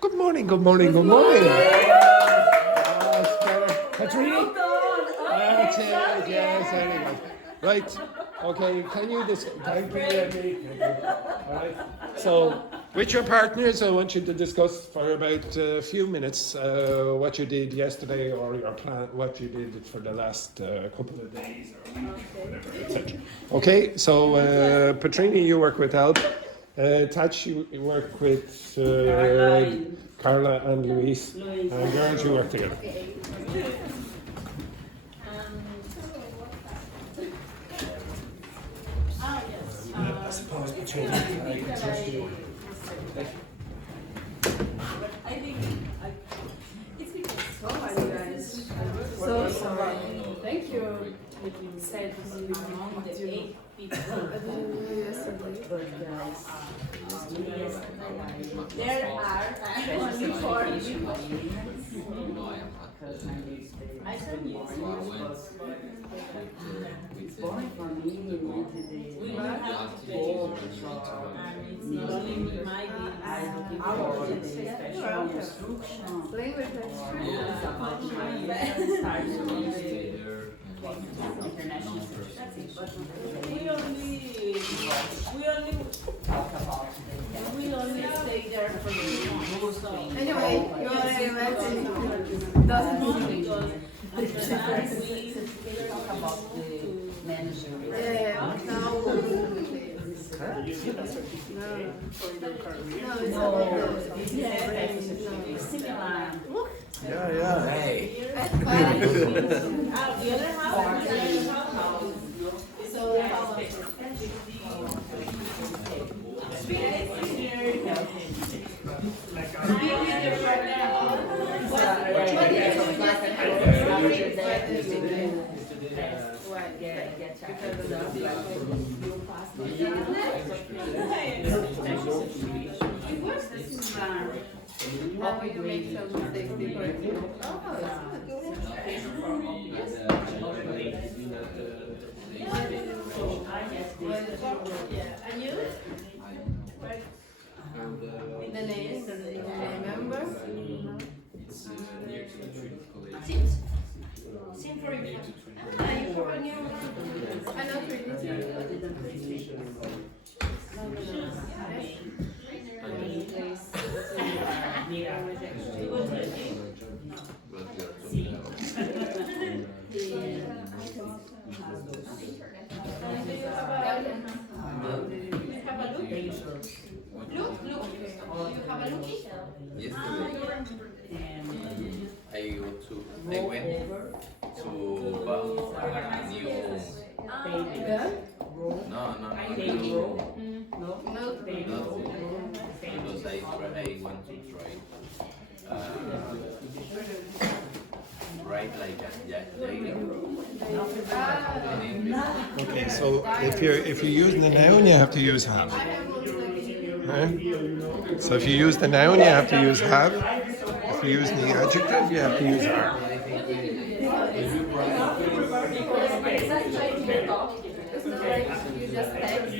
Good morning, good morning, good morning. Katrina? That's it, yes, very good. Right, okay, can you thank you, Andy. All right, so with your partners, I want you to discuss for about a few minutes what you did yesterday or your plan, what you did for the last couple of days or week, whatever, etc. Okay, so Petrina, you work with Alp. Touch, you work with Carla and Luis. And girls, you work together. I suppose between I can trust you. I think it's because so many guys. So sorry. Thank you. You said among the 8 people. There are only 4 people. I can use It's boring for me. we don't have to go and it's not only my special instruction. Playing with It's about my international we only stay there for the month. So Anyway, you already imagine. because We talk about the manager. Now. Similar. Yeah. Hey. the other house. Now you make some mistakes before. And you? The name, remember? Same for you. I know Look, you have a lookie? Yesterday, I went to buy a new. No, because I want to try. Write like a daily. Okay, so if you're using the noun, you have to use have. Right? So if you use the noun, you have to use have. If you're using the adjective, you have to use are. It's not like you just text.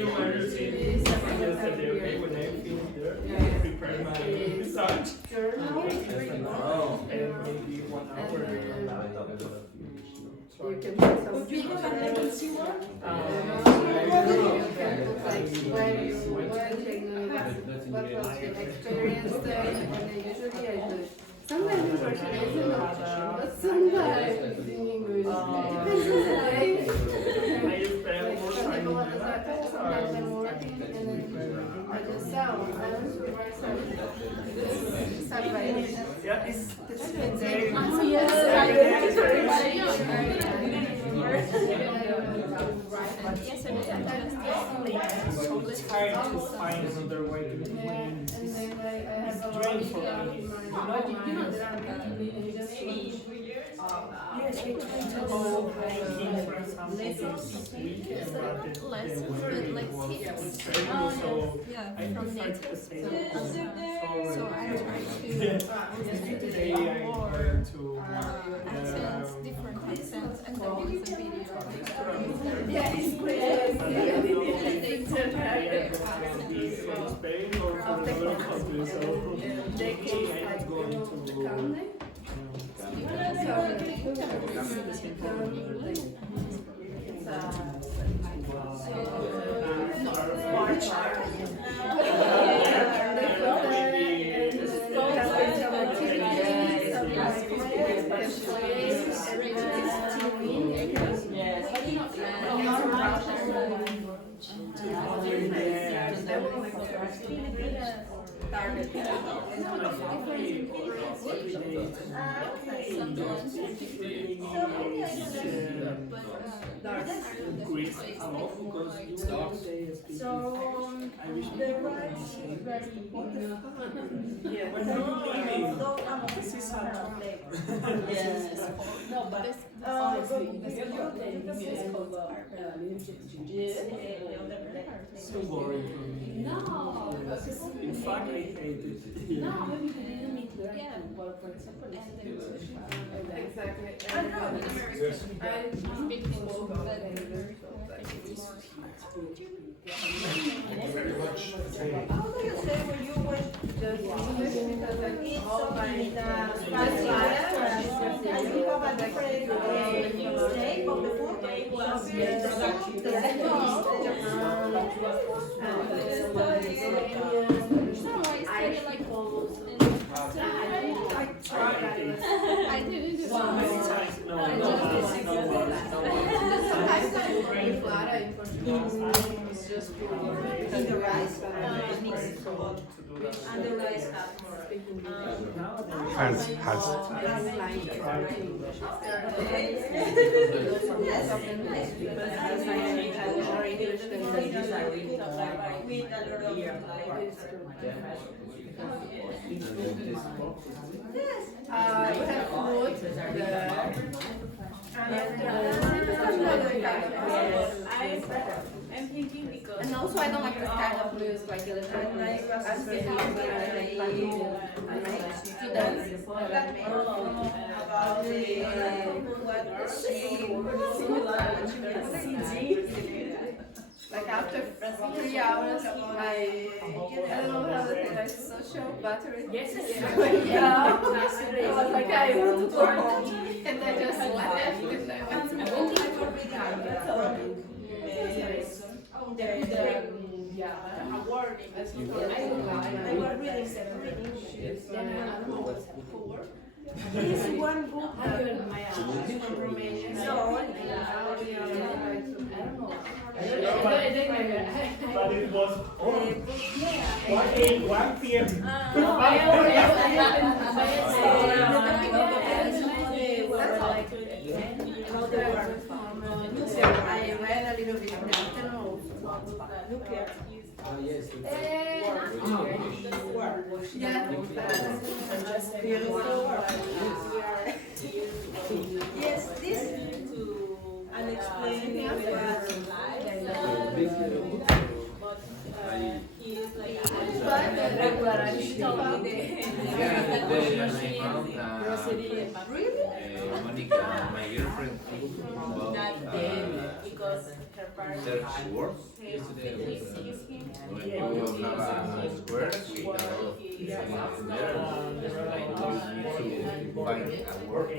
You can put some pictures. Where you went and what was your experience there. And usually I do. Sometimes in Portuguese and but sometimes in English. Depends on the day. Sometimes I'm working and then I just sound. I always provide some advice. Yeah, it's very it's hard to find another way to between. And then I have a Drain for me. Yes, we try to go hiking for example this weekend rather than Less tips. so Yeah, I from prefer nature. to stay So I try to today I went to accents, different accents, and there was a video. Yeah, it's crazy. Spain or for another country, so So boring for me. In fact, I hate it. Exactly. Thank you very much. How do you say when you went to eat something in and you have a different name of the food? I didn't do Many times, no, It's just for In the rice, and the rice Has. we have food I'm thinking because and also I don't like this kind of music like electronic music. I'm thinking like to dance. Like after 3 hours, I don't know how to say like social battery. yes, I was like, I want to go home, and I just left, and I went to home. I was reading this one book from Romania. So, But it was 1 p.m. I read a little bit of that. yes, this and explaining what he is like Monica, my girlfriend, because her parents search words. When you have a square with a lot of things in there, like you need to find a word.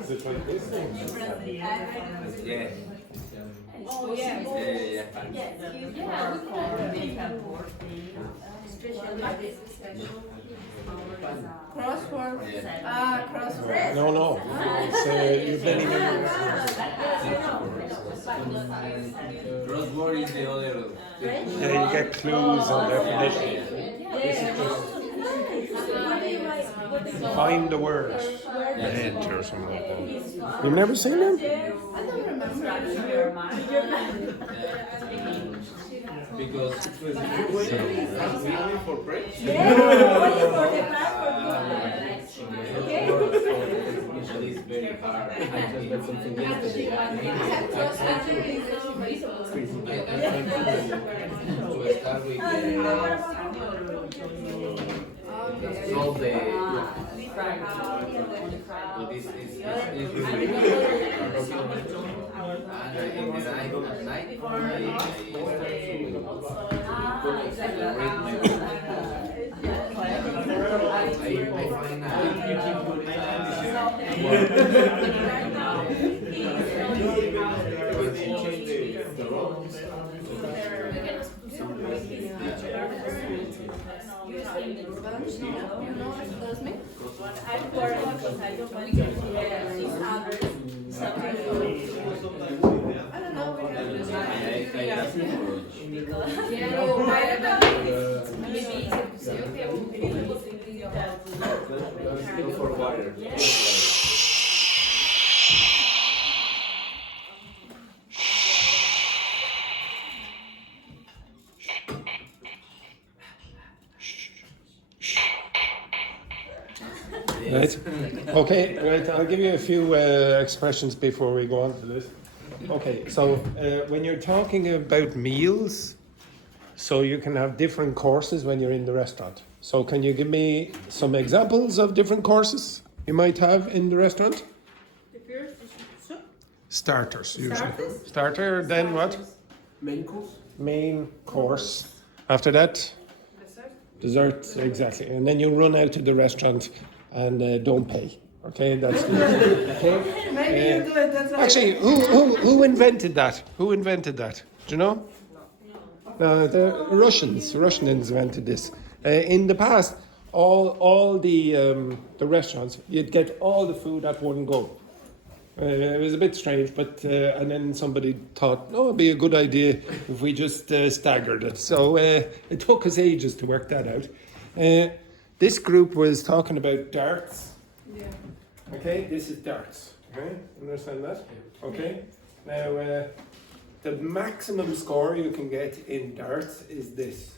Is it like this? Yeah. oh yeah Crossword. Crossword. No. It's you've been in Crossword is the other. Yeah, you get clues and definition. This is just find the word. Hint or something like that. You've never seen them? I don't remember. Because it's only for French. Usually it's very hard. I just something yesterday. To start with solve the so this is really good. And in the night, at night, I start to Dogme? I'm worried because I don't want to hear these others. I don't know. We have to Look for water. Right. Okay. Right. I'll give you a few expressions before we go on to this. Okay. So when you're talking about meals, so you can have different courses when you're in the restaurant. So can you give me some examples of different courses you might have in the restaurant? The first is soup. Starters usually. Starters? Starter. Then what? Main course. Main course. After that, dessert. Exactly. And then you run out to the restaurant and don't pay. Okay, that's okay. Maybe you do it, that's Actually, who invented that? Who invented that? Do you know? The Russians. Russians invented this. In the past, all the restaurants, you'd get all the food at one go. It was a bit strange, but and then somebody thought, oh, it'd be a good idea if we just staggered it. So it took us ages to work that out. This group was talking about darts. Yeah. Okay, this is darts. Okay, understand that? Okay. Now, the maximum score you can get in darts is this.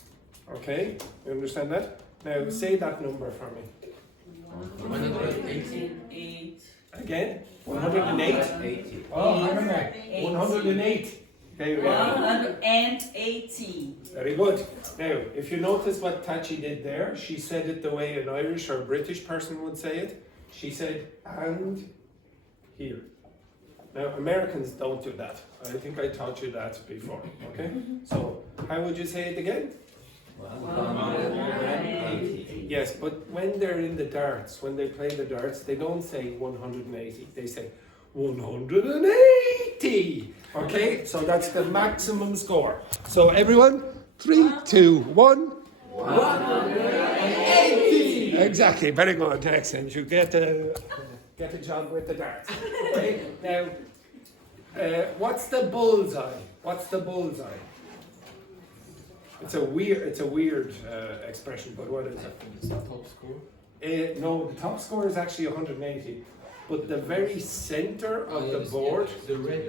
Okay, you understand that? Now, say that number for me. 188. Again, 108. Oh, 108. Okay, we are. 180. Very good. Now, if you notice what Tachi did there, she said it the way an Irish or British person would say it. She said, and here. Now, Americans don't do that. I think I taught you that before, okay? So, how would you say it again? 180. Yes, but when they're in the darts, when they play the darts, they don't say 180. They say 180. Okay, so that's the maximum score. So everyone, 3, 2, 1. 180. Exactly. Very good. Excellent. You get a job with the darts. Okay. Now, what's the bullseye? What's the bullseye? It's a weird expression, but what is it? It's the top score. No, the top score is actually 180, but the very center of the board, The red.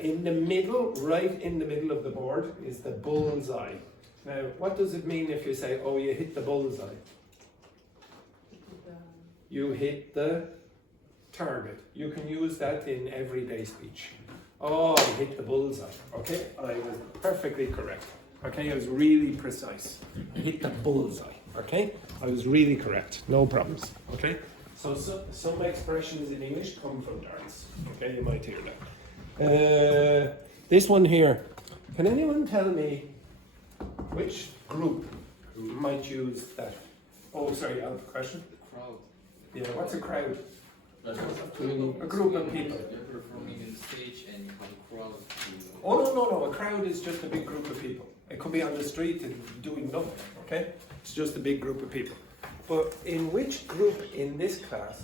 in the middle, right in the middle of the board, is the bullseye. Now, what does it mean if you say, "Oh, you hit the bullseye"? You hit the target. You can use that in everyday speech. Oh, I hit the bullseye. Okay, I was perfectly correct. Okay, I was really precise. I hit the bullseye. Okay, I was really correct. No problems. Okay, so some expressions in English come from darts. Okay, you might hear that. This one here. Can anyone tell me which group might use that? Oh, sorry, I have a question. Crowd. Yeah, what's a crowd? A A group of people. You're performing in the stage and you have a crowd. Oh, no. A crowd is just a big group of people. It could be on the street and doing nothing, okay? It's just a big group of people. But in which group in this class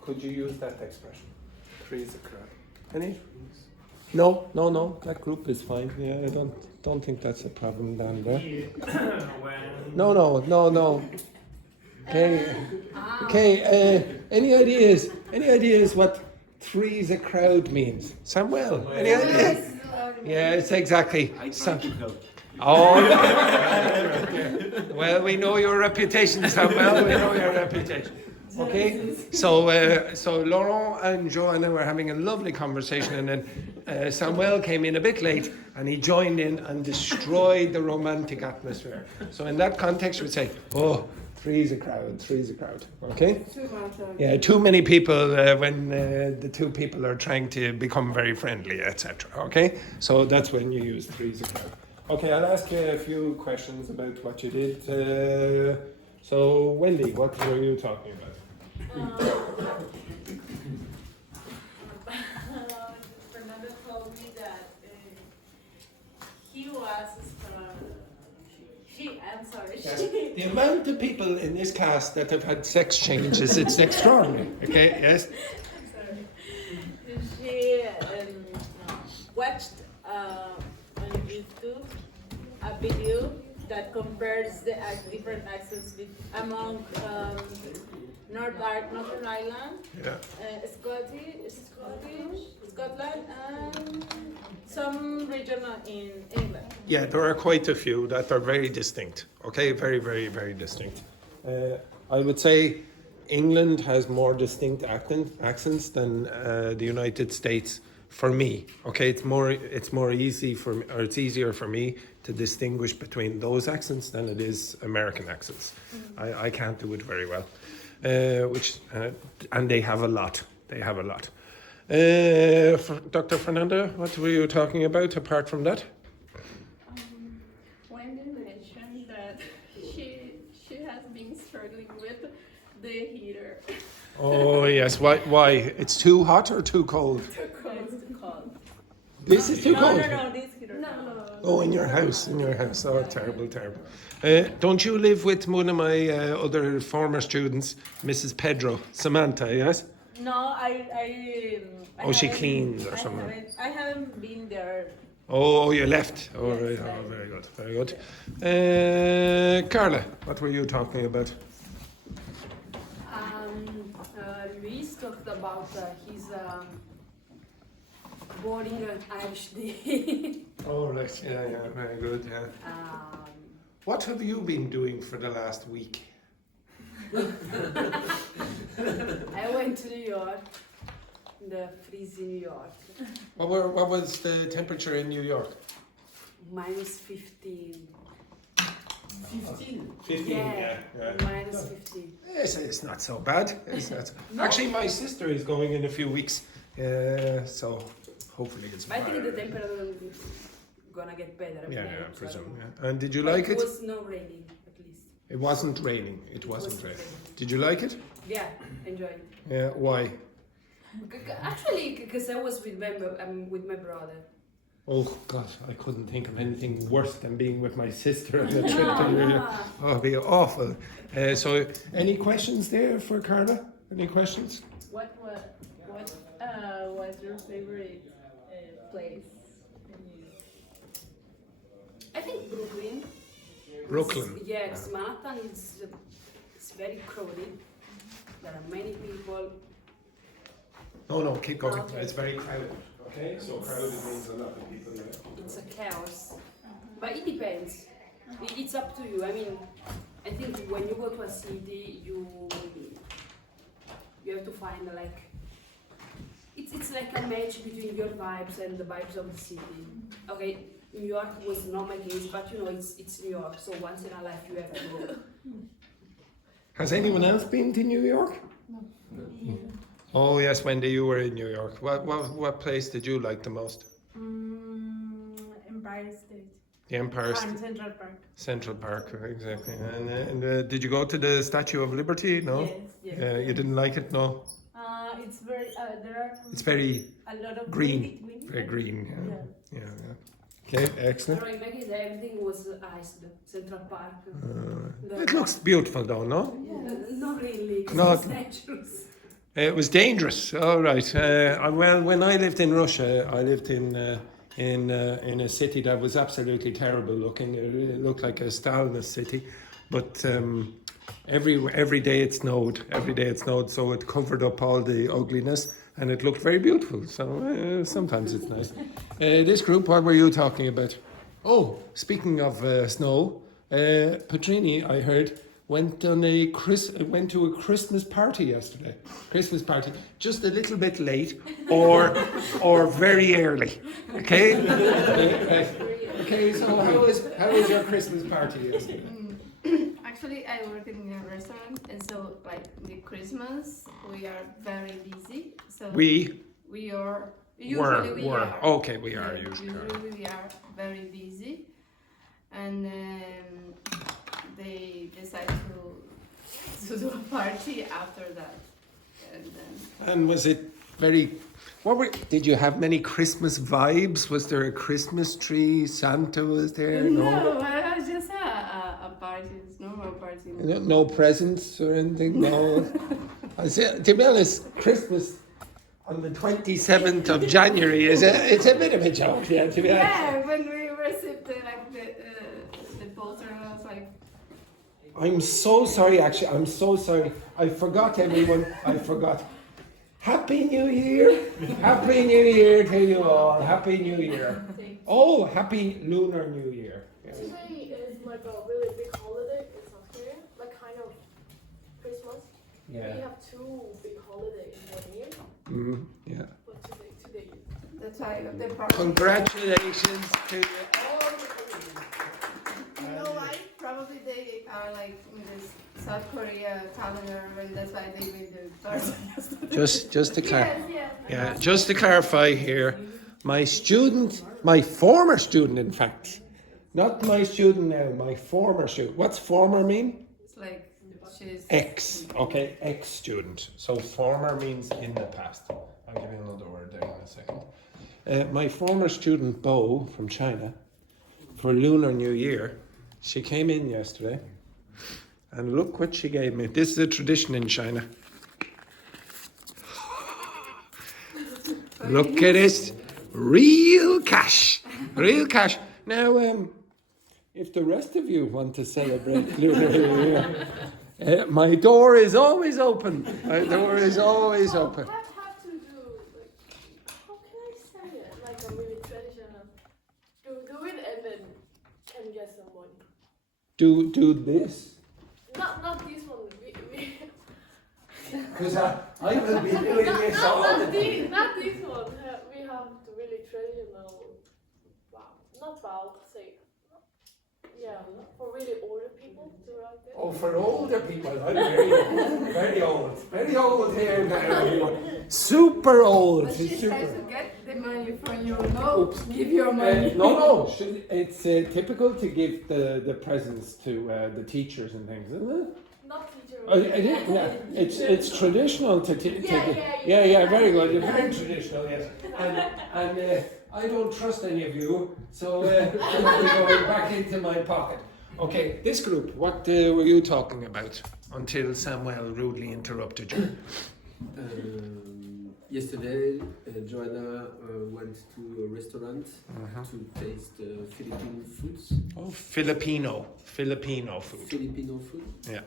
could you use that expression? Three is a crowd. Any? No. That group is fine. Yeah, I don't think that's a problem down there. No. Okay. Any ideas what three is a crowd means? Samuel, any ideas? Yes, exactly. Oh, well, we know your reputation, Samuel. We know your reputation. Okay, so Laurent and Joanna were having a lovely conversation, and then Samuel came in a bit late, and he joined in and destroyed the romantic atmosphere. So in that context, we'd say, "Oh, three's a crowd. Okay? Yeah, too many people when the two people are trying to become very friendly, etc. Okay, so that's when you use three's a crowd. Okay, I'll ask you a few questions about what you did. So, Wendy, what were you talking about? sorry. The amount of people in this class that have had sex changes, it's extraordinary. Okay, yes? She watched on YouTube a video that compares the different accents among Northern Ireland, Yeah. Scotland, and some region in England. Yeah, there are quite a few that are very distinct. Okay, very, very, very distinct. I would say England has more distinct accents than the United States for me. Okay, it's more easy for me, or it's easier for me to distinguish between those accents than it is American accents. I can't do it very well. And they have a lot. They have a lot. Dr. Fernanda, what were you talking about apart from that? Wendy mentioned that she has been struggling with the heater. Oh yes, why? It's too hot or too cold? Cold. This is too cold. No, this heater. No. Oh, in your house. Oh, terrible, terrible. Don't you live with one of my other former students, Mrs. Pedro, Samantha, yes? No, I Oh, she haven't- cleans or something. I haven't been there. Oh, you left. Oh, Yes, right. I- Oh, very good, very good. Carla, what were you talking about? Luis talked about his boring Irish day. Oh, right. Yeah, very good. Yeah. What have you been doing for the last week? I went to New York, the freezing New York, What was the temperature in New York? minus 15. 15. Yeah, minus 15. It's not so bad. Actually, my sister is going in a few weeks, so hopefully it's. But I think the temperature is gonna get better. Yeah, I I hope so. presume. Yeah. And did you But like it? It was not raining, at least. It wasn't raining. It wasn't wasn't raining. raining. Did you like it? Yeah, enjoyed it. Yeah. Why? Actually, because I was with my brother. Oh God, I couldn't think of anything worse than being with my sister on a trip to New York. Oh, it'd be awful. So, any questions there for Carla? Any questions? What was your favorite place in New York? I think Brooklyn. Brooklyn. Yeah, because Manhattan is it's very crowded. There are many people. No, keep going. Okay. It's very crowded. Okay, so crowded means a lot of people there. It's a chaos. But it depends. It's up to you. I mean, I think when you go to a city, you have to find it's like a match between your vibes and the vibes of the city. Okay, New York was not my case, but it's New York, so once in a life you have to go. Has anyone else been to New York? No. Oh yes, Wendy, you were in New York. What place did you like the most? Empire State. The Empire State. Central Park. Central Park, exactly. And did you go to the Statue of Liberty? No. Yes. You didn't like it? No. It's very there are It's very a lot of green. windy. Very green. Yeah. Yeah. Okay, excellent. In my case, everything was iced. Central Park. It looks beautiful, though, no? Not really. 'Cause No. it's dangerous. It was dangerous. All right. Well, when I lived in Russia, I lived in a city that was absolutely terrible looking. It looked like a Stalinist city, but every day it snowed. Every day it snowed, so it covered up all the ugliness, and it looked very beautiful. So sometimes it's nice. This group, what were you talking about? Oh, speaking of snow, Petrini, I heard, went to a Christmas party yesterday. Christmas party, just a little bit late, or very early. Okay. Okay. So how was your Christmas party yesterday? Actually, I work in a restaurant, and so like the Christmas, we are very busy. So we are usually we are. Okay, we are Yeah, usually. usually we are very busy, and they decide to do a party after that, and then And was it very? Did you have many Christmas vibes? Was there a Christmas tree? Santa was there? no, it was just a parties, normal parties. No presents or anything. No. I say, to be honest, Christmas on the 27th of January it's a bit of a joke. Yeah, to be honest. Yeah, when we received the poster, I was like, I'm so sorry. Actually, I'm so sorry. I forgot everyone. I forgot. Happy New Year! Happy New Year to you all. Happy New Year. Oh, happy Lunar New Year. Yes. Today is like a really big holiday in South Korea, like kind of Christmas. Yeah. We have two big holidays in 1 year, Yeah. but today. that's why the problem. Congratulations to you. You know why? Probably they are like in this South Korea calendar, and that's why they made the party yesterday. Just to clarify. Yes. Yeah, just to clarify here, my former student, in fact, not my student now, my former student. What's former mean? It's like she's Ex. Okay, ex-student. So former means in the past. I'll give you another word there in a second. My former student, Bo, from China, for Lunar New Year, she came in yesterday, and look what she gave me. This is a tradition in China. Look at this. Real cash. Real cash. Now, if the rest of you want to celebrate Lunar New Year, my door is always open. My door is always open. Have to do like, how can I say it? Like a really traditional. Do it and then can get some money. Do this. Not this one. We Because I will be doing this all the time. not this one. We have the really traditional. Wow, not bow. Say, yeah, for really older people to write this. Oh, for older people, I'm very old. Very old here now. Super old. But she It's tries super. to get the money from you. No, give your money. No. It's typical to give the presents to the teachers and things, isn't it? Not teacher. Yeah. It's traditional to give. Yeah, very good. You're very traditional, yes. And I don't trust any of you, so I'll be going back into my pocket. Okay, this group, what were you talking about until Samuel rudely interrupted you? Yesterday, Joanna went to a restaurant to taste Filipino foods. Oh, Filipino food. Filipino food, Yeah.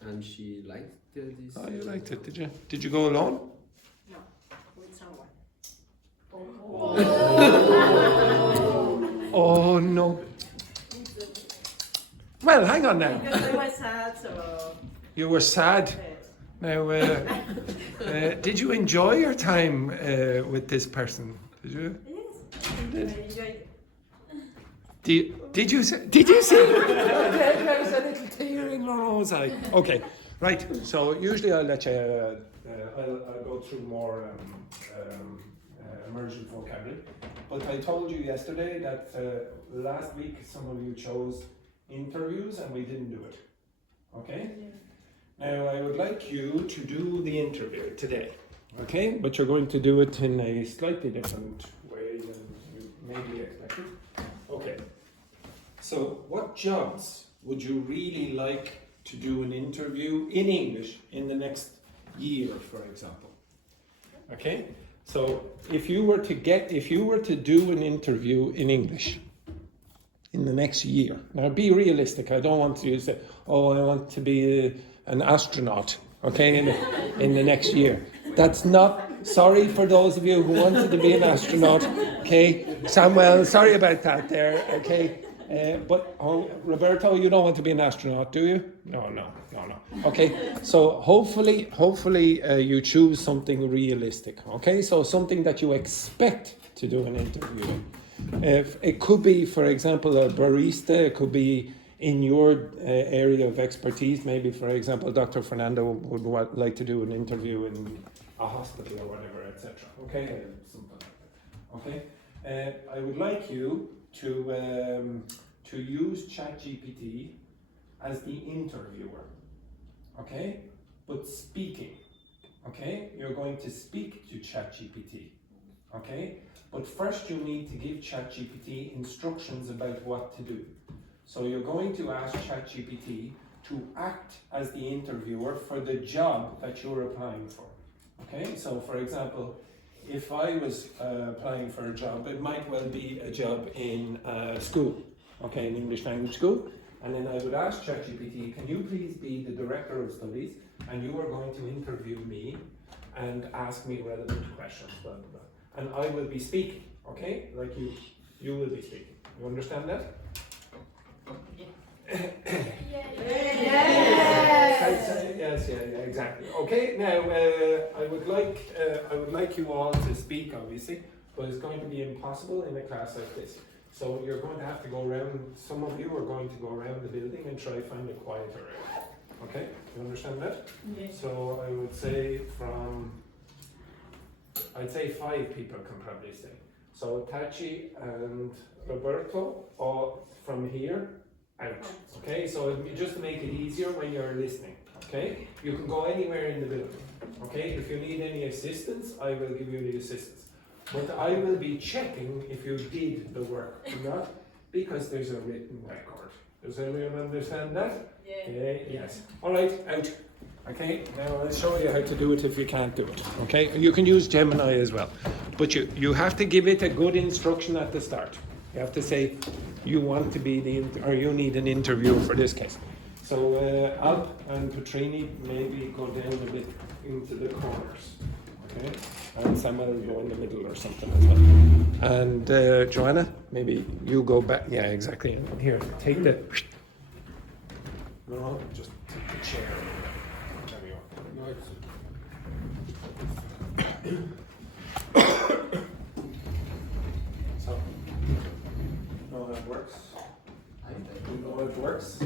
and she liked this. Oh, you liked it, did you? Did you go alone? No, with someone. Oh no. Well, hang on now. Because I was sad, so. You were sad. Now, did you enjoy your time with this person? Did you? Yes, You I did. enjoyed it. Did you see? There's a little tear in Laurent's eye. Okay, right. So usually I'll let you. I'll go through more emergent vocabulary. But I told you yesterday that last week some of you chose interviews and we didn't do it. Okay. Now I would like you to do the interview today. Okay, but you're going to do it in a slightly different way than you maybe expected. Okay. So, what jobs would you really like to do an interview in English in the next year, for example? Okay? So, if you were to do an interview in English in the next year, now be realistic. I don't want you to say, "Oh, I want to be an astronaut." Okay, in the next year. That's not. Sorry for those of you who wanted to be an astronaut. Okay, Samuel. Sorry about that. There. Okay. But Roberto, you don't want to be an astronaut, do you? No. Okay, so hopefully you choose something realistic. Okay, so something that you expect to do an interview in. It could be, for example, a barista. It could be in your area of expertise. Maybe, for example, Dr. Fernando would like to do an interview in a hospital or whatever, etc. Okay, something like that. Okay, I would like you to use ChatGPT as the interviewer, okay? But speaking, okay? You're going to speak to ChatGPT, okay? But first you need to give ChatGPT instructions about what to do. So you're going to ask ChatGPT to act as the interviewer for the job that you're applying for. Okay, so for example, if I was applying for a job, it might well be a job in school, okay, in English language school, and then I would ask ChatGPT, can you please be the director of studies, and you are going to interview me and ask me relevant questions, blah, blah, blah. And I will be speaking, okay, like you will be speaking. You understand that? Yes, exactly. Okay, now I would like you all to speak, obviously, but it's going to be impossible in a class like this. So you're going to have to go around. Some of you are going to go around the building and try to find a quieter area. Okay, you understand that? Yes. So I would say I'd say 5 people can probably stay. So Tachi and Roberto, all from here out. Okay, so just to make it easier when you're listening. Okay, you can go anywhere in the building. Okay, if you need any assistance, I will give you the assistance. But I will be checking if you did the work, not because there's a written record. Does anyone understand that? Yeah. Yes. All right, out. Okay, now I'll show you how to do it if you can't do it. Okay, you can use Gemini as well, but you have to give it a good instruction at the start. You have to say you want to be or you need an interview for this case. So Alp and Petrini maybe go down a bit into the corners. Okay, and Samuel will go in the middle or something as well. And Joanna, maybe you go back. Yeah, exactly. Here, take the. No, just take the chair. There we go. So, know how it works? You know how it works? So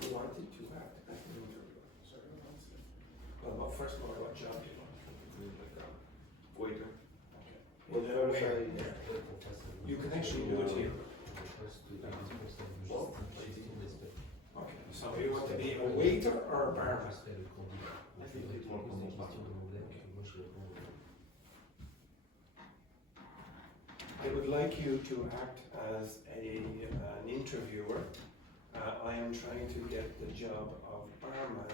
you wanted to act as an interviewer. Sorry, well, first of all, what job do you want? Waiter. Okay. Well, where? You can actually do it here. Okay, so you want to be a waiter or a barman? I would like you to act as an interviewer. I am trying to get the job of barman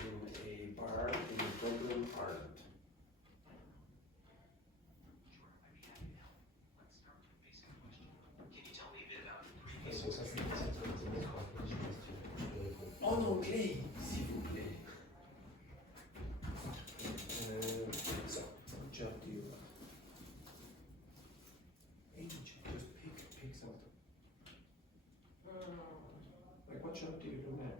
in a bar in Dublin, Ireland. Oh non, clé, s'il vous plaît. So, what job do you want? Agent, just pick something. Like, what job do you do now?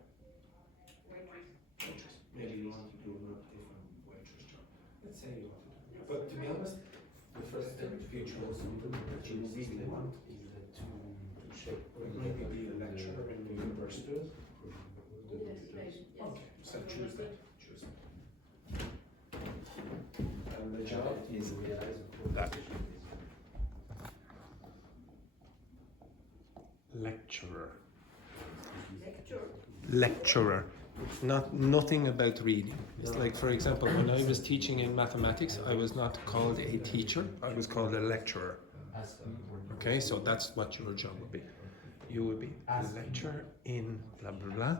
Waitress. Maybe you want to do a different waitress job. Let's say you want to do it. But to be honest, the first step if you chose something that you really want is to check. Maybe be a lecturer in the university. Okay, so choose that. Choose that. And the job is that. Lecturer. Lecturer. It's nothing about reading. It's like, for example, when I was teaching in mathematics, I was not called a teacher, I was called a lecturer. Okay, so that's what your job would be. You would be a lecturer in blah blah blah,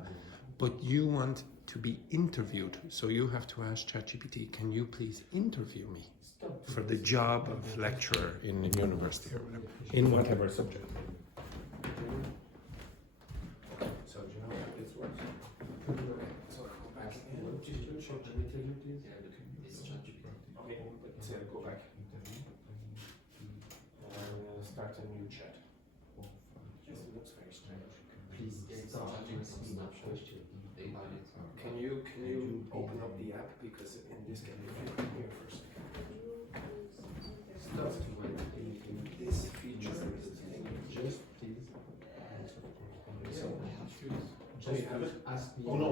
but you want to be interviewed, so you have to ask ChatGPT, can you please interview me for the job of lecturer in a university or whatever, in whatever subject. So do you know how this works? Okay, so go back in. Okay, but go back. And start a new chat. This looks very strange. Please start. Can you open up the app, because in this case, if you come here for a second. Start. This feature is the thing. Just please. So you have it? Oh no.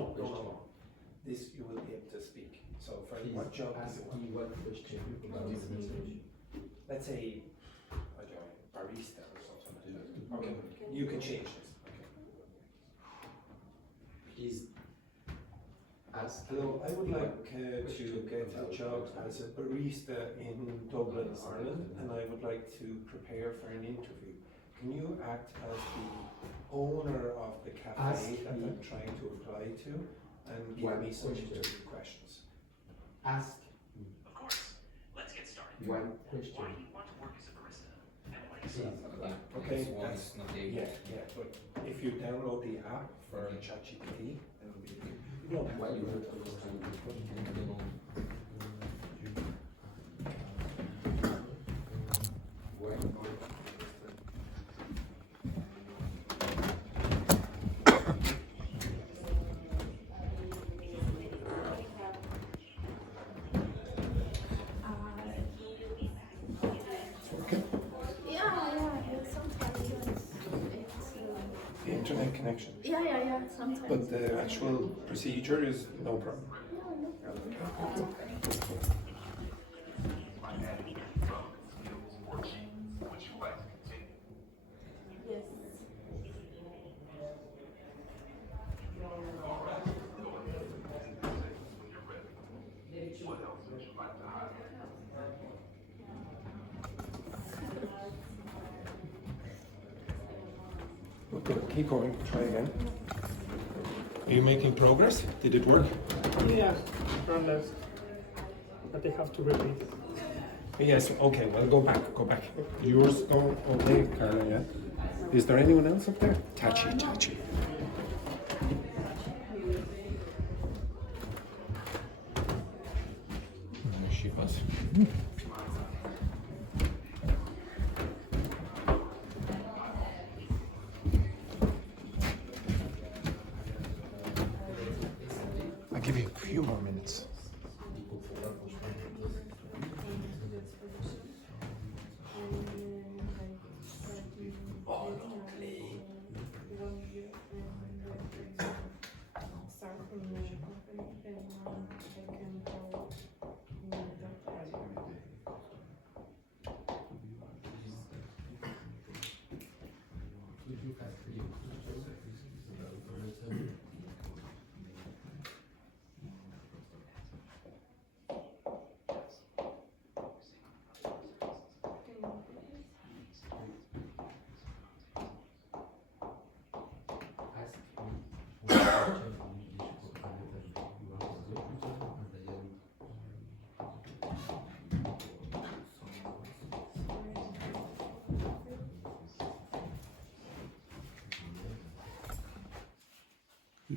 This you will be able to speak. So for what job do you want? Let's say, I don't know, barista or something like that. Okay, you can change this. Okay. Please ask ask. Hello, I would like to get a job as a barista in Dublin, Ireland, and I would like to prepare for an interview. Can you act as the owner of the cafe that I'm trying to apply to and give me some interview questions? Ask Of course. Let's get started. one question. Why do you want to work as a barista? And what is it? Okay, This one is not the yeah, but if you download the app for ChatGPT, that would be good. No, Why you want to understand the question? Why? the internet connection. Yeah, sometimes. But the actual procedure is no problem. Yes. Okay, keep going. Try again. Are you making progress? Did it work? Yeah, more or less. But they have to repeat. Yes. Okay. Well, go back. Go back. Yours go. Okay, Carla. Yeah. Is there anyone else up there? Tachi. There she was. I'll give you a few more minutes.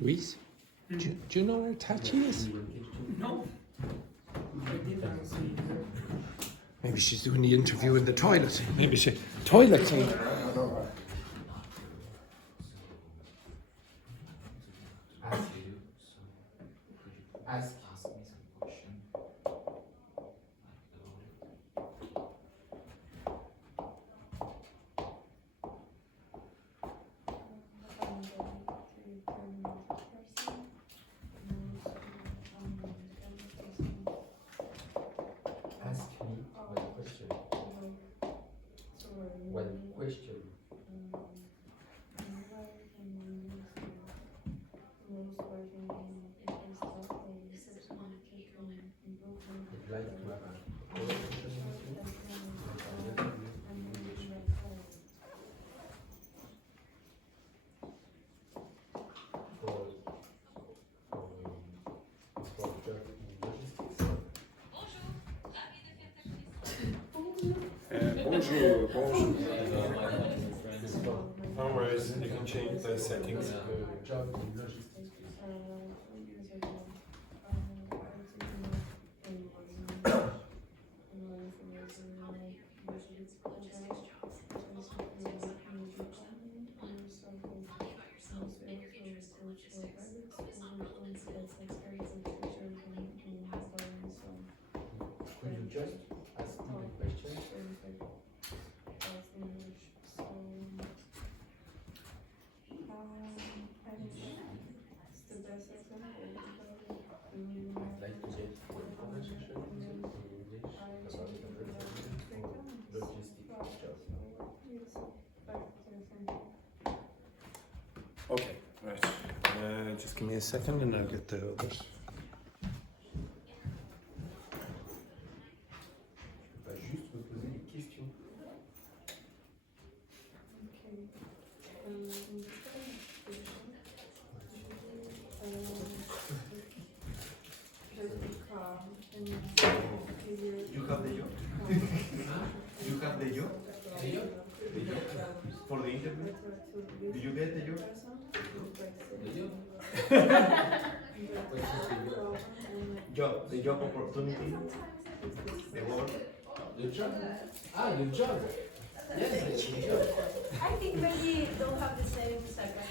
Louise, do you know where Tachi is? No. I didn't see her. Maybe she's doing the interview in the toilet. Maybe she toilet singer. I don't know. Ask. Ask me some question. Ask me one question. One question. I'd like to have a conversation with you. For job in logistics. Bonjour. No worries, you can change the settings. Job in logistics. Could you just ask me the question? I'd like to get one conversation in English about the logistic job. Okay, right. Just give me a second and I'll get the others. The job? The job? For the interview? Did you get the job? The job opportunity, the work. The job? Ah, the job. Yes, the job. I think maybe don't have the same second.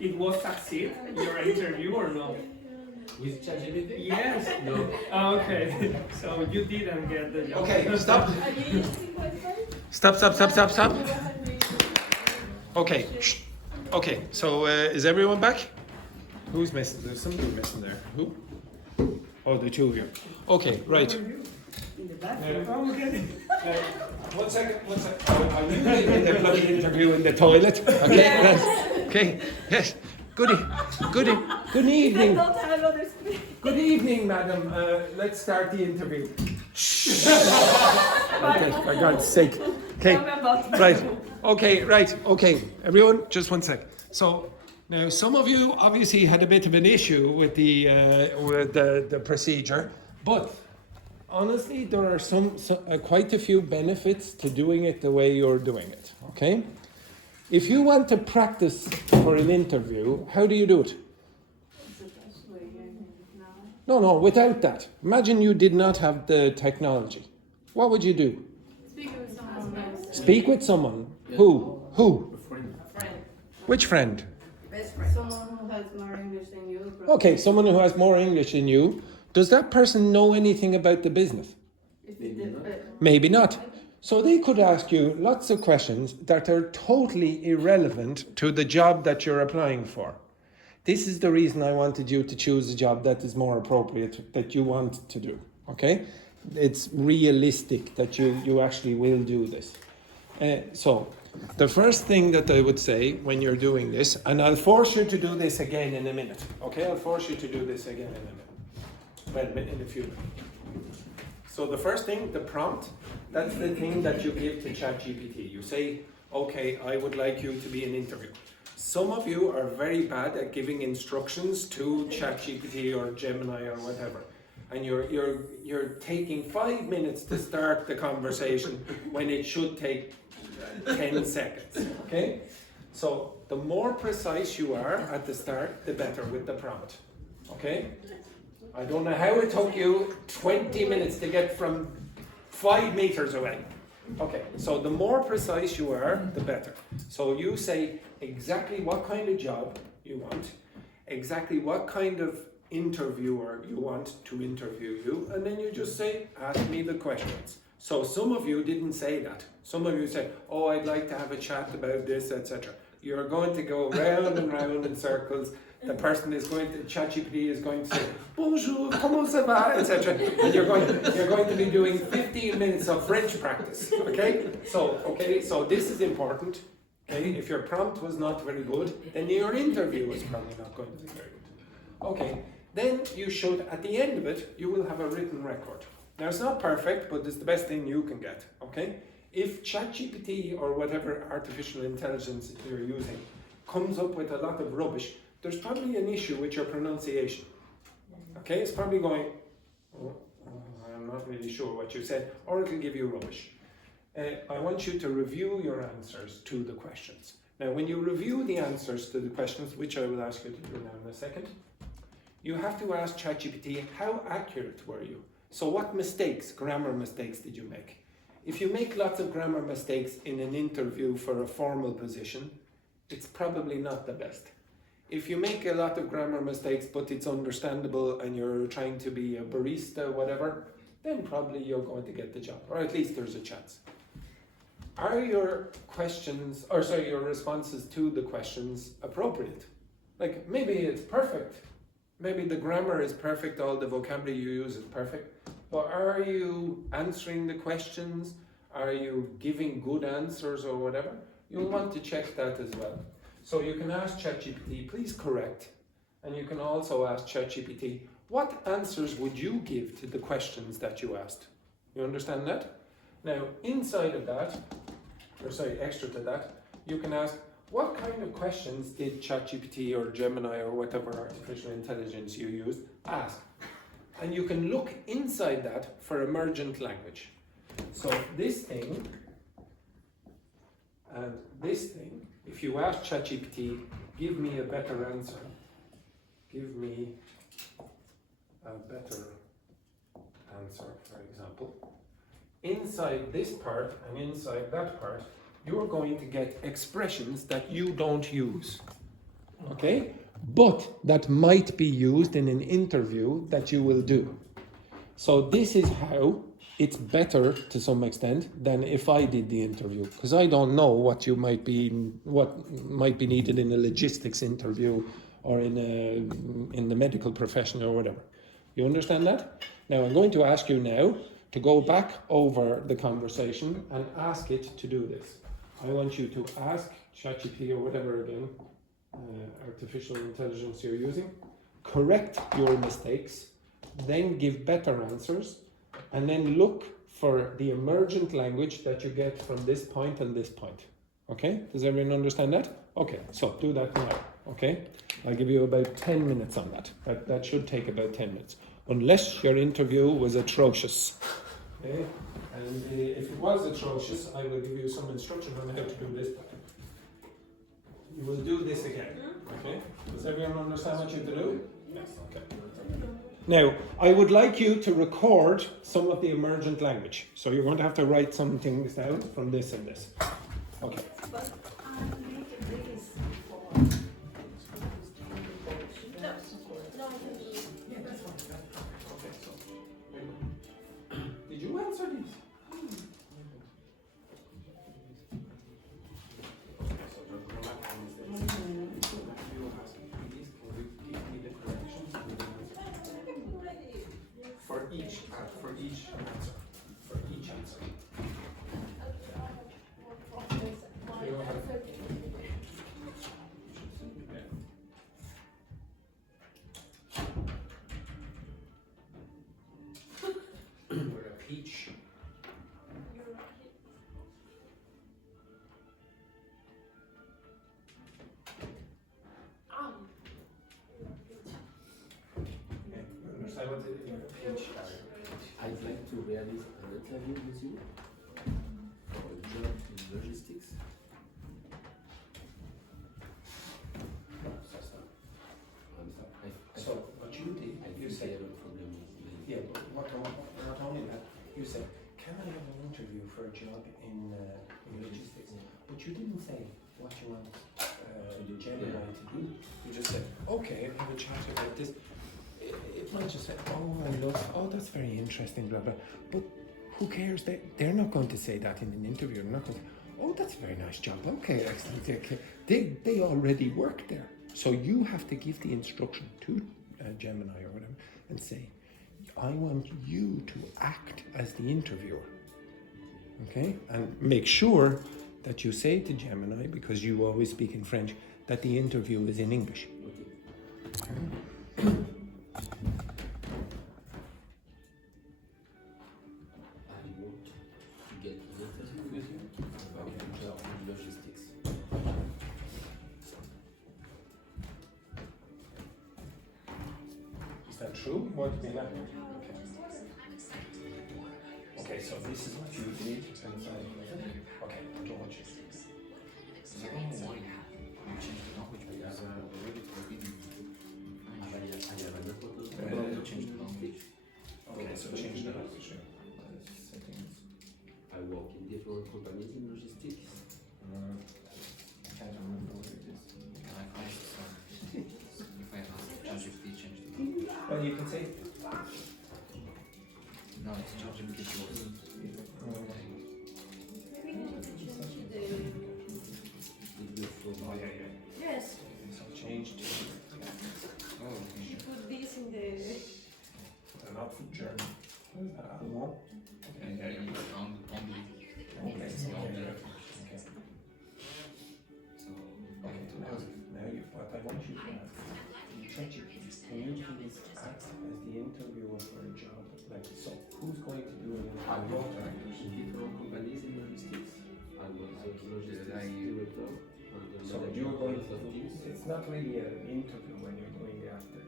It was succeed your interview or no? With ChatGPT? Yes. No. Oh, okay. So you didn't get the job. Okay, stop. Stop. Okay. Shh. Okay, so is everyone back? Who's missing? There's somebody missing there. Who? Oh, the two of you. Okay, right. Oh, okay. One second. Are you in the bloody interview in the toilet? Okay, yes. Okay, yes. Good evening. Good evening, madam. Let's start the interview. Okay, for God's sake. Okay, right. Okay. Everyone, just one sec. So now, some of you obviously had a bit of an issue with the procedure, but honestly, there are quite a few benefits to doing it the way you're doing it. Okay. If you want to practice for an interview, how do you do it? No, without that. Imagine you did not have the technology. What would you do? Speak with someone. Who? A friend. Which friend? Best friend. Someone who has more English than you. Probably. Okay, someone who has more English than you. Does that person know anything about the business? Maybe not. So they could ask you lots of questions that are totally irrelevant to the job that you're applying for. This is the reason I wanted you to choose a job that is more appropriate, that you want to do, okay? It's realistic that you actually will do this. So the first thing that I would say when you're doing this, and I'll force you to do this again in a minute, okay? I'll force you to do this again in a minute. Well, in a few minutes. So the first thing, the prompt, that's the thing that you give to ChatGPT. You say, okay, I would like you to be an interview. Some of you are very bad at giving instructions to ChatGPT or Gemini or whatever. And you're taking 5 minutes to start the conversation when it should take 10 seconds, okay? So the more precise you are at the start, the better with the prompt, okay? I don't know how it took you 20 minutes to get from 5 meters away. Okay, so the more precise you are, the better. So you say exactly what kind of job you want, exactly what kind of interviewer you want to interview you, and then you just say, ask me the questions. So some of you didn't say that. Some of you said, oh, I'd like to have a chat about this, etc. You're going to go round and round in circles. The person is going to, ChatGPT is going to say, bonjour, comment ça va, etc. And you're going to be doing 15 minutes of French practice, okay? So this is important, okay? If your prompt was not very good, then your interview is probably not going to be very good. Okay, then you should, at the end of it, you will have a written record. Now it's not perfect, but it's the best thing you can get, okay? If ChatGPT or whatever artificial intelligence you're using comes up with a lot of rubbish, there's probably an issue with your pronunciation. Okay, it's probably going, oh, I'm not really sure what you said, or it'll give you rubbish. I want you to review your answers to the questions. Now, when you review the answers to the questions, which I will ask you to do now in a second, you have to ask ChatGPT, how accurate were you? So what mistakes, grammar mistakes, did you make? If you make lots of grammar mistakes in an interview for a formal position, it's probably not the best. If you make a lot of grammar mistakes, but it's understandable and you're trying to be a barista, whatever, then probably you're going to get the job, or at least there's a chance. Are your questions, or sorry, your responses to the questions appropriate? Like maybe it's perfect. Maybe the grammar is perfect, all the vocabulary you use is perfect, but are you answering the questions? Are you giving good answers or whatever? You'll want to check that as well. So you can ask ChatGPT, please correct. And you can also ask ChatGPT, what answers would you give to the questions that you asked? You understand that? Now, inside of that, or sorry, extra to that, you can ask, what kind of questions did ChatGPT or Gemini or whatever artificial intelligence you used ask? and you can look inside that for emergent language. So this thing and this thing, if you ask ChatGPT, give me a better answer, give me a better answer, for example, inside this part and inside that part, you're going to get expressions that you don't use, okay? But that might be used in an interview that you will do. So this is how it's better to some extent than if I did the interview, because I don't know what might be needed in a logistics interview or in the medical profession or whatever. You understand that? Now I'm going to ask you now to go back over the conversation and ask it to do this. I want you to ask ChatGPT or whatever again, artificial intelligence you're using, correct your mistakes, then give better answers, and then look for the emergent language that you get from this point and this point. Okay? Does everyone understand that? Okay, so do that now. Okay? I'll give you about 10 minutes on that. That should take about 10 minutes. Unless your interview was atrocious. Okay? And if it was atrocious, I will give you some instruction on how to do this. You will do this again. Okay? Does everyone understand what you have to do? Yes. Okay. Now, I would like you to record some of the emergent language. So you're going to have to write some things down from this and this. Okay. But I make this for. No, yeah, that's fine. Okay, so. Did you answer these? For each answer. We're a peach. Understand what it is? I'd like to realize an interview with you for a job in logistics. So what you did, you said, yeah, but not only that, you said, can I have an interview for a job in logistics? But you didn't say what you want Gemini to do. You just said, okay, have a chat about this. It might just say, that's very interesting, blah, blah. But who cares? They're not going to say that in an interview. They're not going to say, oh, that's a very nice job. Okay, excellent. Okay. They already work there. So you have to give the instruction to Gemini or whatever and say, I want you to act as the interviewer. Okay? And make sure that you say to Gemini, because you always speak in French, that the interview is in English. Okay. True? What do you mean? Okay, so this is what you did inside. Okay, I don't want you to do this. I don't know why you changed the language because already it was written. You changed the language. Okay, so change the language. Settings. I work in different companies in logistics. I can't remember what it is. I crashed some. If I ask ChatGPT, change the language. Well, you can say. No, it's ChatGPT yours. Oh, yeah. yes, So changed. Oh, okay. she put this in the. Not from German. Allemand. And you found only. Okay, so Okay. okay. So, Now what I want you to ask, ChatGPT, can you please act as the interviewer for a job? Like, so who's going to do an I interview? work in different companies in logistics. I was a logistics director. So you're going to do, it's not really an interview when you're going after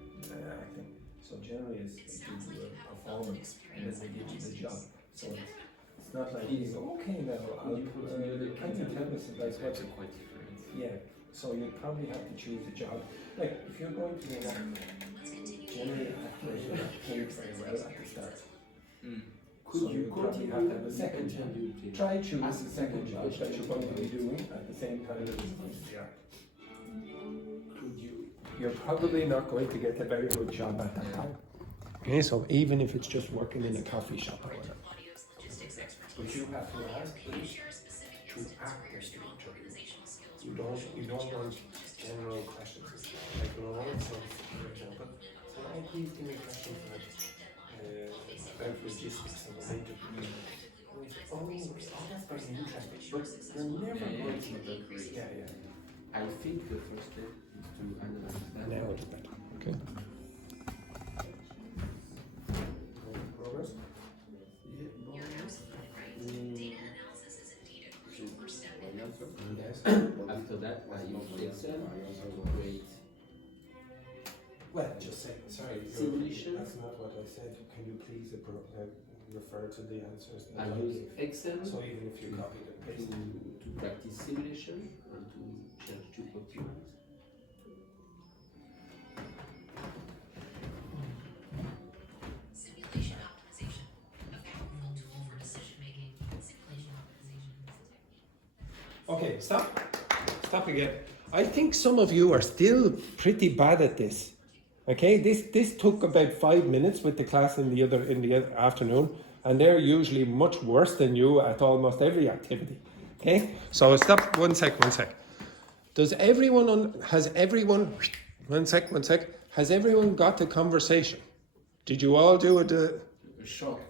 acting. So generally it's they do a performance and then they give you the job. So it's not like you go, okay now, can you tell us like what's it? Quite different. Yeah, so you probably have to choose a job. Like if you're going to an actor, generally actors are not paid very well at the start. So you probably have to have a second job. Try choose a second job that you're going to be doing at the same time as the art. You're probably not going to get a very good job at that time. Okay, so even if it's just working in a coffee shop or whatever. But you have to ask these to actors to interview. You don't want general questions. Like Lawrence, for example, so please give me questions about logistics and the interview. Oh, that's very interesting. But you're never going to. Yeah. I think the first step is to analyze that. Now it's better. Okay. Progress? Yes. After that, I use Excel to create. Well, just say, sorry, simulation. That's not what I said. Can you please refer to the answers that I I use gave? Excel So even if you copy and paste to practice simulation and to change to optimize. Simulation optimization, a powerful tool for decision making. Simulation optimization. Okay, stop again. I think some of you are still pretty bad at this. Okay, this took about 5 minutes with the class in the afternoon, and they're usually much worse than you at almost every activity. Okay, so stop. One sec. Has everyone got the conversation? Did you all do it? Short.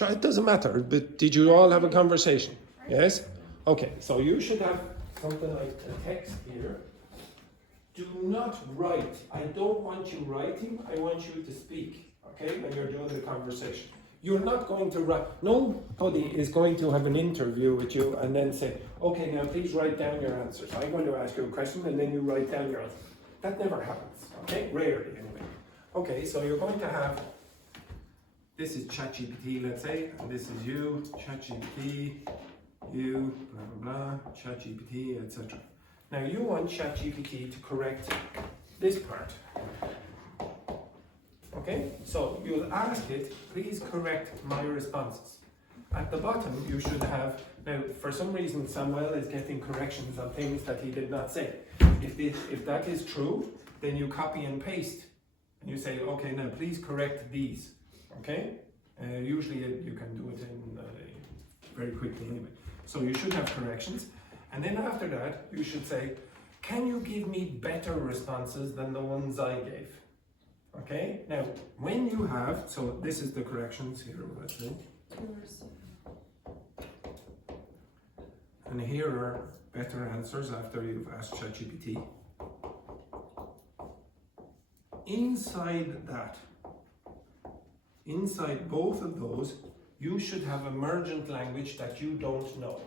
It doesn't matter. But did you all have a conversation? Yes. Okay, so you should have something like a text here. Do not write. I don't want you writing. I want you to speak. Okay, when you're doing the conversation. You're not going to write. Nobody is going to have an interview with you and then say, okay, now please write down your answers. I'm going to ask you a question and then you write down your answer. That never happens. Okay, rarely anyway. Okay, so you're going to have, this is ChatGPT, let's say, and this is you, ChatGPT, you, blah, blah, blah, ChatGPT, etc. Now you want ChatGPT to correct this part. Okay, so you'll ask it, please correct my responses. At the bottom you should have, now for some reason Samuel is getting corrections on things that he did not say. If that is true, then you copy and paste. And you say, okay, now please correct these. Okay? Usually you can do it in very quickly anyway. So you should have corrections. And then after that, you should say, can you give me better responses than the ones I gave? Okay? Now, when you have, so this is the corrections here, let's see. And here are better answers after you've asked ChatGPT. Inside that, inside both of those, you should have emergent language that you don't know.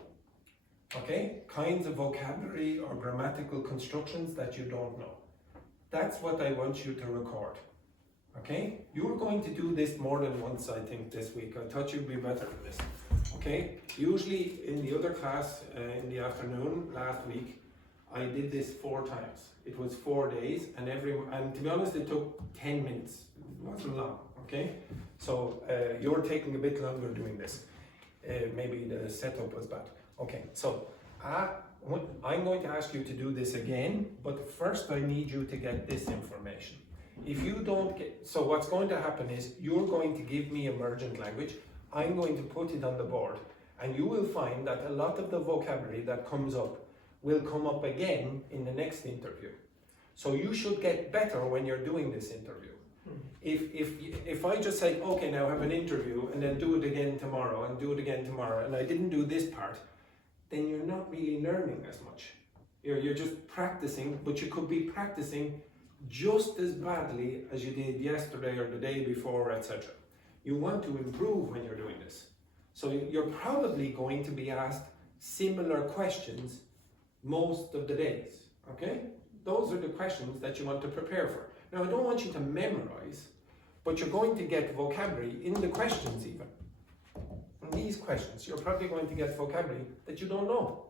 Okay? Kinds of vocabulary or grammatical constructions that you don't know. That's what I want you to record. Okay? You're going to do this more than once, I think, this week. I thought you'd be better for this. Okay? Usually in the other class in the afternoon last week, I did this 4 times. It was 4 days, and to be honest, it took 10 minutes. It wasn't long. Okay? So you're taking a bit longer doing this. Maybe the setup was bad. Okay, so I'm going to ask you to do this again, but first I need you to get this information. If you don't get, so what's going to happen is you're going to give me emergent language, I'm going to put it on the board, and you will find that a lot of the vocabulary that comes up will come up again in the next interview. So you should get better when you're doing this interview. If I just say, okay, now have an interview and then do it again tomorrow and do it again tomorrow, and I didn't do this part, then you're not really learning as much. You're just practicing, but you could be practicing just as badly as you did yesterday or the day before, etc. You want to improve when you're doing this. So you're probably going to be asked similar questions most of the days, okay? Those are the questions that you want to prepare for. Now, I don't want you to memorize, But you're going to get vocabulary in the questions even. In these questions, you're probably going to get vocabulary that you don't know.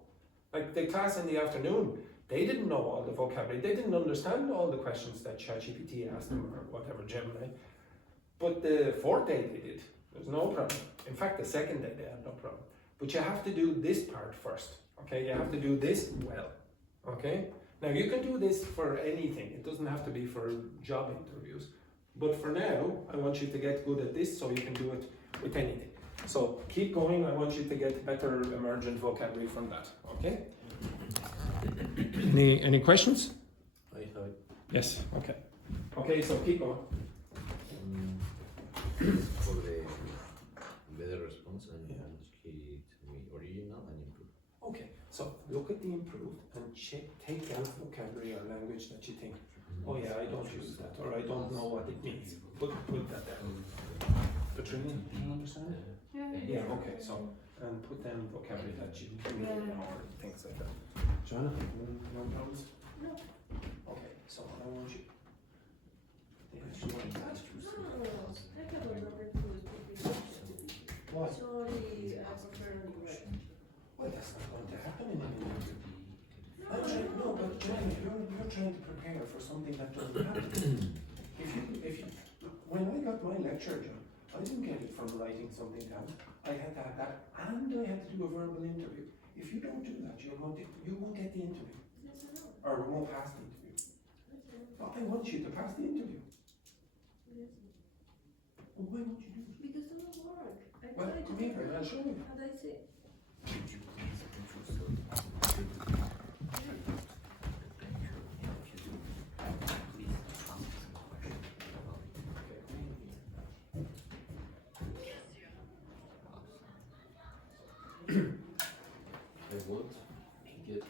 Like the class in the afternoon, they didn't know all the vocabulary. They didn't understand all the questions that ChatGPT asked them or whatever, Gemini. But the fourth day they did. There's no problem. In fact, the second day they had no problem. But you have to do this part first. Okay, you have to do this well. Okay? Now you can do this for anything. It doesn't have to be for job interviews. But for now, I want you to get good at this so you can do it with anything. So keep going. I want you to get better emergent vocabulary from that. Okay? Any questions? I have. Yes. Okay. Okay. So keep going. For the better response, and ask it me original and improve. Okay. So look at the improved and take out vocabulary or language that you think, oh yeah, I don't use that, or I don't know what it means. Put that down. Katrina, do you understand it? Yeah. Okay. So and put down vocabulary that you really know or things like that. Joanna, no problems? No. Okay. So I want you. What? Sorry, I prefer English. Well, that's not going to happen in any interview. No, but Joanna, you're trying to prepare for something that doesn't happen. if you, when I got my lecture job, I didn't get it from writing something down. I had to have that, and I had to do a verbal interview. If you don't do that, you won't get the interview. Yes, I know. Or you won't pass the interview. But I want you to pass the interview. Yes. Well, why won't you do it? Because it doesn't work. I Well, tried to come do here, it. I'll show you. And I say, I want to get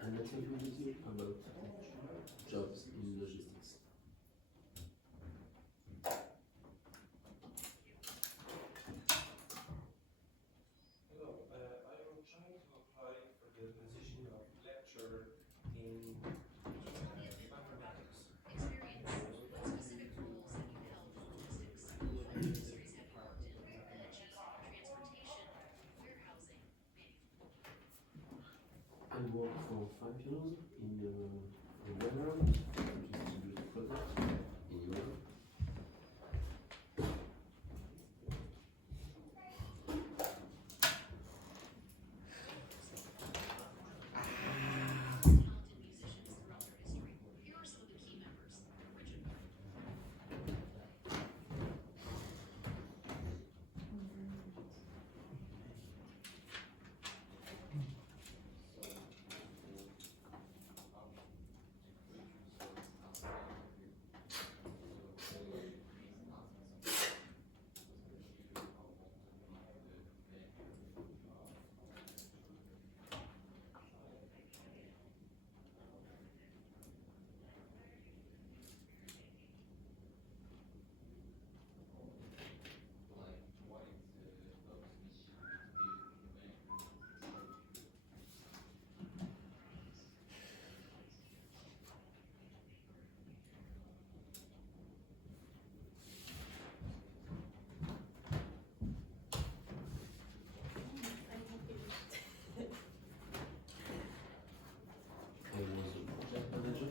an interview with you about jobs in logistics. Hello, I am trying to apply for the position of lecturer in mathematics. Specific roles that can help with logistics, industries have worked in energy, transportation, warehousing, And work for 5 years in Netherlands to distribute products in Europe. talented musicians throughout their history. Here are some of the key members. Emergent. I was a project manager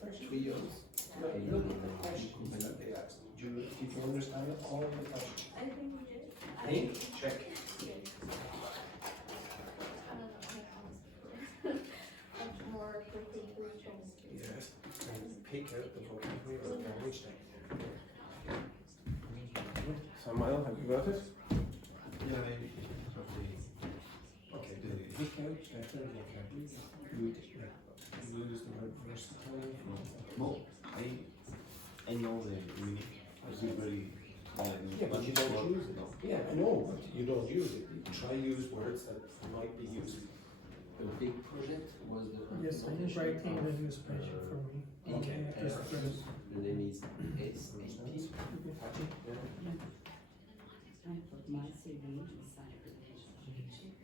for 3 years. Look at the questions that they asked. Did you understand all the questions? I think we did. Think, check. Much more quickly chemistry. Yes. And pick out the vocabulary or language thing. So, Mile, have you got it? Yeah, maybe. Okay, pick out better vocabulary. Use the word versatile. Well, I know the meaning. I see very. Yeah, but you don't use it. Yeah, I know, but you don't use it. You try use words that might be used. A big project was the Yes, I'm implementation writing of, the newspaper for me. Okay. the name is SAP.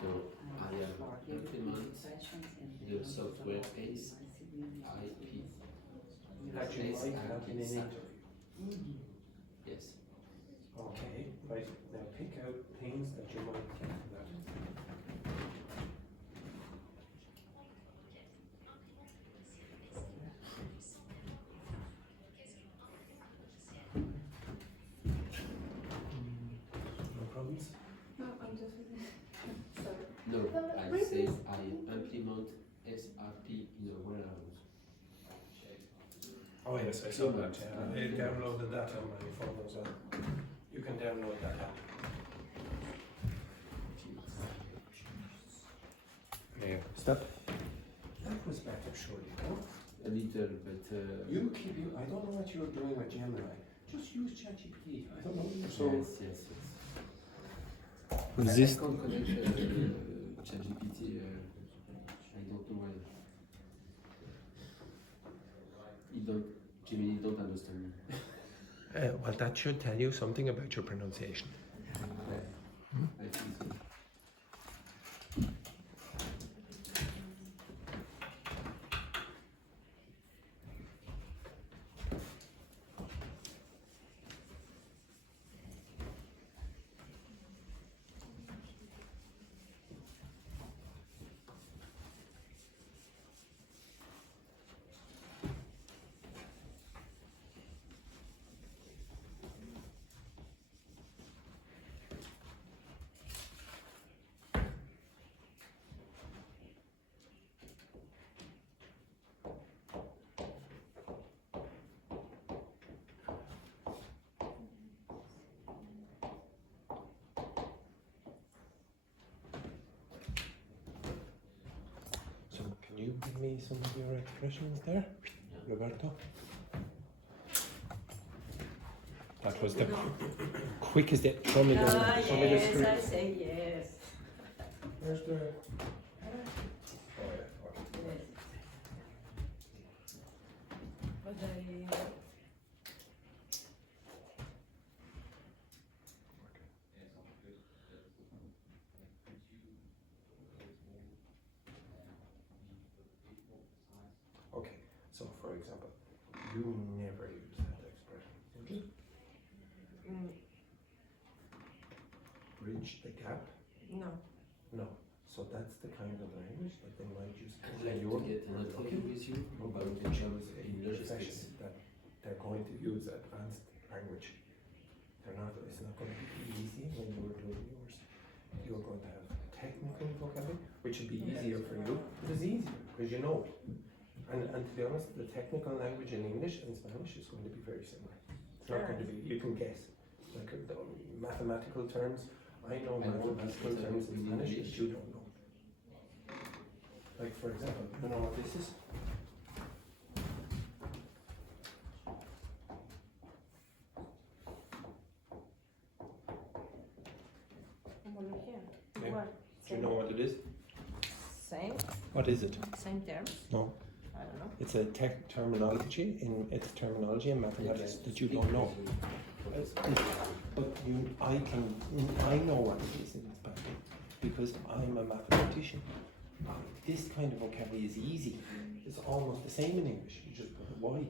So I have implement the software SIP. That you might have in an interview. Yes. Okay, right. Now pick out things that you might get from that. No problems? No, I'm just sorry. No, I say I implement SRP in a warehouse. Oh yes, I saw that. I downloaded that on my phone as well. You can download that app. Yeah. Stop. That was better, surely. No? A little, but I don't know what you're doing with Gemini. Just use ChatGPT. I don't know. So yes. Resist. I can't connect ChatGPT. I don't know why. Gemini don't understand me. Well, that should tell you something about your pronunciation. I think so. So, can you give me some of your expressions there, Roberto? That was the quickest. Show me the Yes, script. I say yes. Where's the? But I... Okay, so for example, you never use that expression, did you? Bridge the gap? No. No. So that's the kind of language that they might use. I'd like to get an interview with you about the jobs in logistics. That they're going to use advanced language. They're not. It's not going to be easy when you were doing yours. You're going to have technical vocabulary, which would be easier for you. It is easier because you know it. And to be honest, the technical language in English and Spanish is going to be very similar. It's not going to be. You can guess. Like the mathematical terms. I know mathematical terms in Spanish that you don't know. Like for example, you know what this is? Yeah. What? Do you know what it is? Same? What is it? Same terms? No. I don't know. It's a terminology in mathematics that you don't know. But I know what it is in Spanish because I'm a mathematician. This kind of vocabulary is easy. It's almost the same in English. You just put a Y.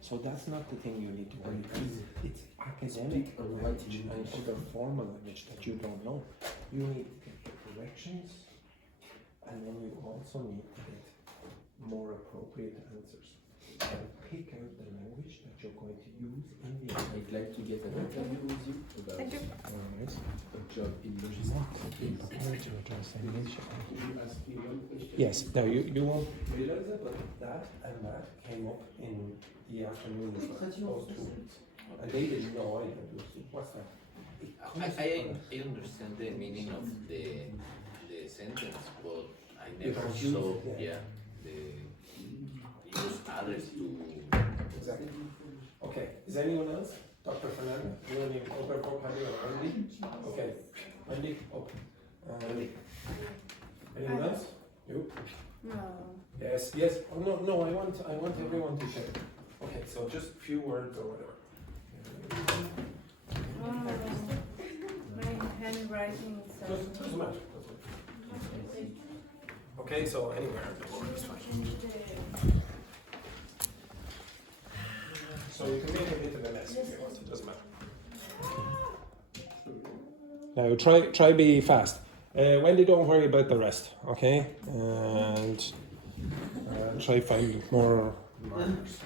So that's not the thing you need to worry about. It's academic language and other formal language that you don't know. You need to get the corrections, and then you also need to get more appropriate answers. And pick out the language that you're going to use in the exam. I'd like to get an interview with you about a job in logistics. Yes, now you won't realize it, but that came up in the afternoon as well, those 2 weeks. And they didn't know either. What's that? I understand the meaning of the sentence, but I never Because saw yeah. the use others to. Exactly. Okay, is anyone else? Dr. Fernando? You want any other vocabulary? Andy? Okay, Andy, up. Anyone else? You? No. Yes, yes. Oh no, I want everyone to share. Okay, so just a few words or whatever. My handwriting is Doesn't matter. Okay, so anywhere in the world is fine. So you can make a bit of a mess. Now try be fast. Wendy, don't worry about the rest, okay? And try find more markers.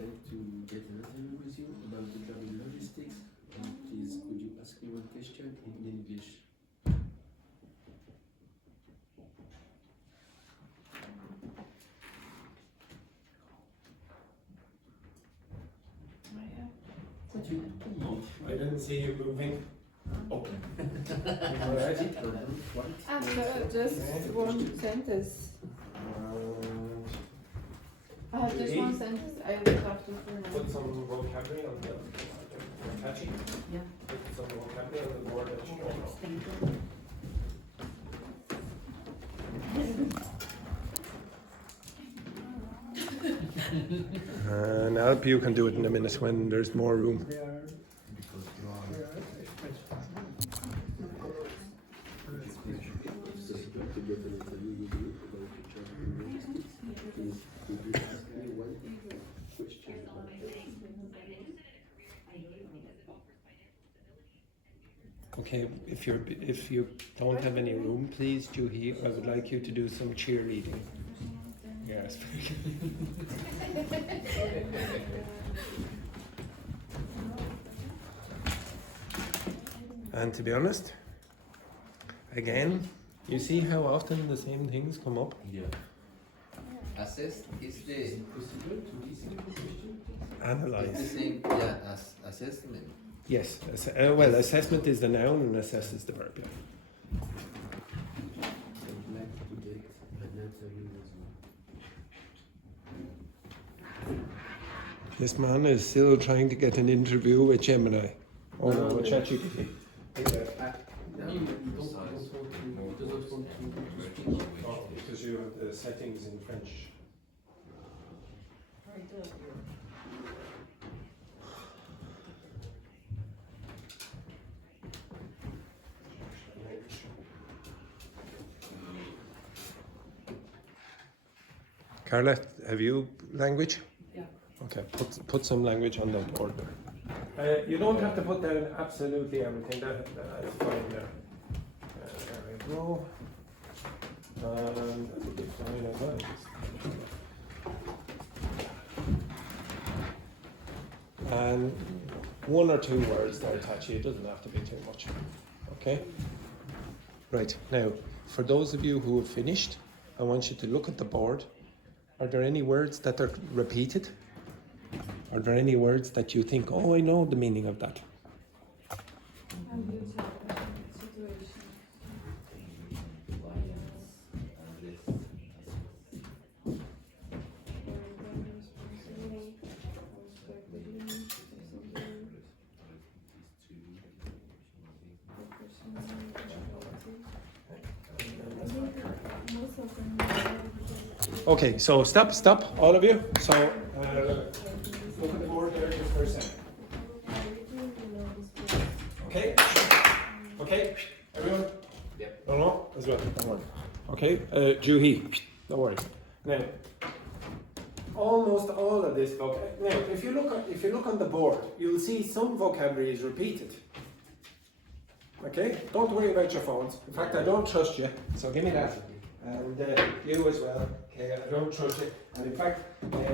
I'd like to get an interview with you about the Dogme logistics. Please, could you ask me one question in English? I didn't see you moving. Okay. Just one sentence. I have just one sentence. I will talk to you now. Put some vocabulary on the catchy. Yeah. Put some vocabulary on the board that you don't know. And help you can do it in a minute when there's more room. Okay, if you don't have any room, please, Juhi, I would like you to do some cheerleading. Yes. And to be honest, again, you see how often the same things come up? Yeah. Assess is the Analyze. It's the same, yeah, as assessment. Yes, well, assessment is the noun and assess is the verb. Yeah. I'd like to get an interview with you. This man is still trying to get an interview with Gemini. Oh no, with ChatGPT. Because you have the settings in French. Carla, have you language? Yeah. Okay, put some language on that board there. You don't have to put down absolutely everything. That's fine there. There we go. That would be fine as well. And one or two words there, Tachi. It doesn't have to be too much. Okay? Right, now, for those of you who have finished, I want you to look at the board. Are there any words that are repeated? Are there any words that you think, oh, I know the meaning of that? Okay, so stop, all of you. So look at the board there just for a second. Okay, everyone? Yep. No, as well, don't worry. Okay, Juhi, don't worry. Now, almost all of this vocabulary. Now, if you look on the board, you'll see some vocabulary is repeated. Okay, don't worry about your phones. In fact, I don't trust you, so give me that. And you as well. Okay, I don't trust you. And in fact,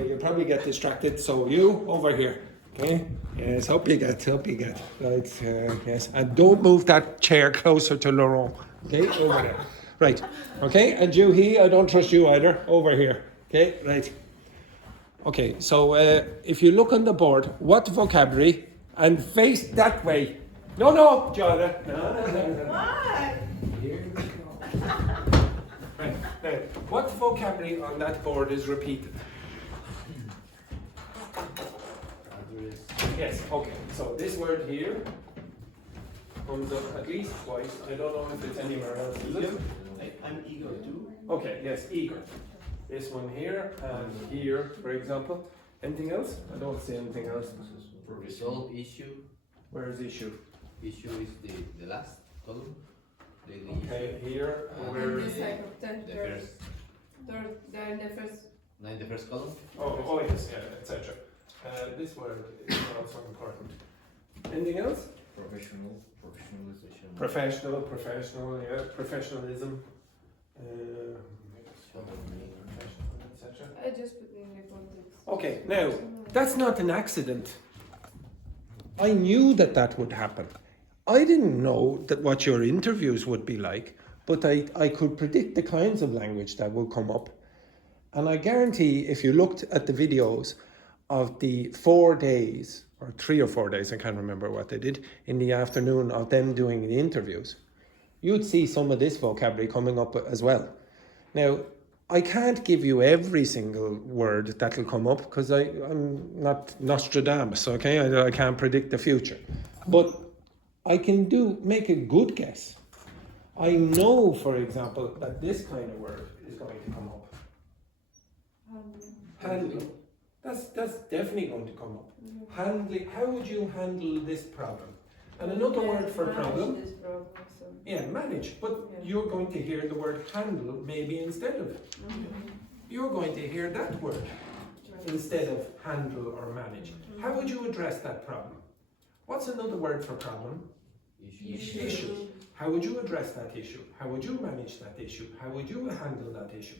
you'll probably get distracted. So you over here. Okay. Yes. Hope you get. Right. Yes. And don't move that chair closer to Laurent. Okay. Over there. Right. Okay. And Juhi, I don't trust you either. Over here. Okay. Right. Okay. So if you look on the board, what vocabulary and face that way. No, Jonah. No. Why? Here we go. Right. Now, what vocabulary on that board is repeated? Yes, okay. So this word here comes up at least twice. I don't know if it's anywhere else. Is it? I'm eager too. Okay, yes, eager. This one here and here, for example. Anything else? I don't see anything else. Resolve issue. Where is issue? Issue is the last column. Okay, here. Where On is this side of The first. they're in the first. No, in the first column. Oh yes, yeah, etc. This word is also important. Anything else? Professionalization. Professional, yeah, professionalism. Etc. I just put in the context. Okay, now that's not an accident. I knew that would happen. I didn't know that what your interviews would be like, but I could predict the kinds of language that will come up. And I guarantee if you looked at the videos of the 4 days, or 3 or 4 days, I can't remember what they did, in the afternoon of them doing the interviews, you'd see some of this vocabulary coming up as well. Now, I can't give you every single word that will come up because I'm not Nostradamus, okay? I can't predict the future. But I can make a good guess. I know, for example, that this kind of word is going to come up. Handling. That's definitely going to come up. Handling. How would you handle this problem? And another word for problem. Yeah, manage. But you're going to hear the word handle maybe instead of it. You're going to hear that word instead of handle or manage. How would you address that problem? What's another word for problem? Issue. How would you address that issue? How would you manage that issue? How would you handle that issue?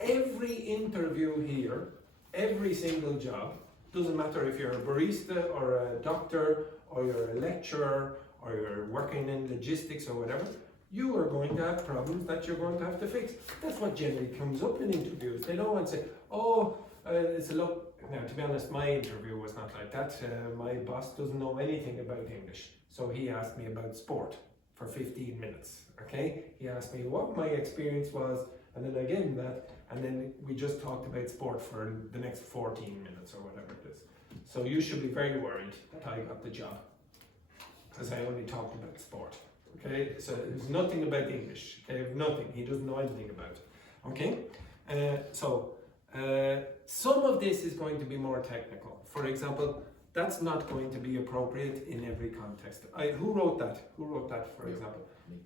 Every interview here, every single job, doesn't matter if you're a barista or a doctor or you're a lecturer or you're working in logistics or whatever, you are going to have problems that you're going to have to fix. That's what generally comes up in interviews. They don't want to say, it's a lot. Now, to be honest, my interview was not like that. My boss doesn't know anything about English. So he asked me about sport for 15 minutes, okay? He asked me what my experience was, and then I gave him that, and then we just talked about sport for the next 14 minutes or whatever it is. So you should be very worried that I got the job, because I only talked about sport, okay? So there's nothing about English, okay? Nothing, he doesn't know anything about it, okay? Some of this is going to be more technical. For example, that's not going to be appropriate in every context. Who wrote that? Who wrote that, for example?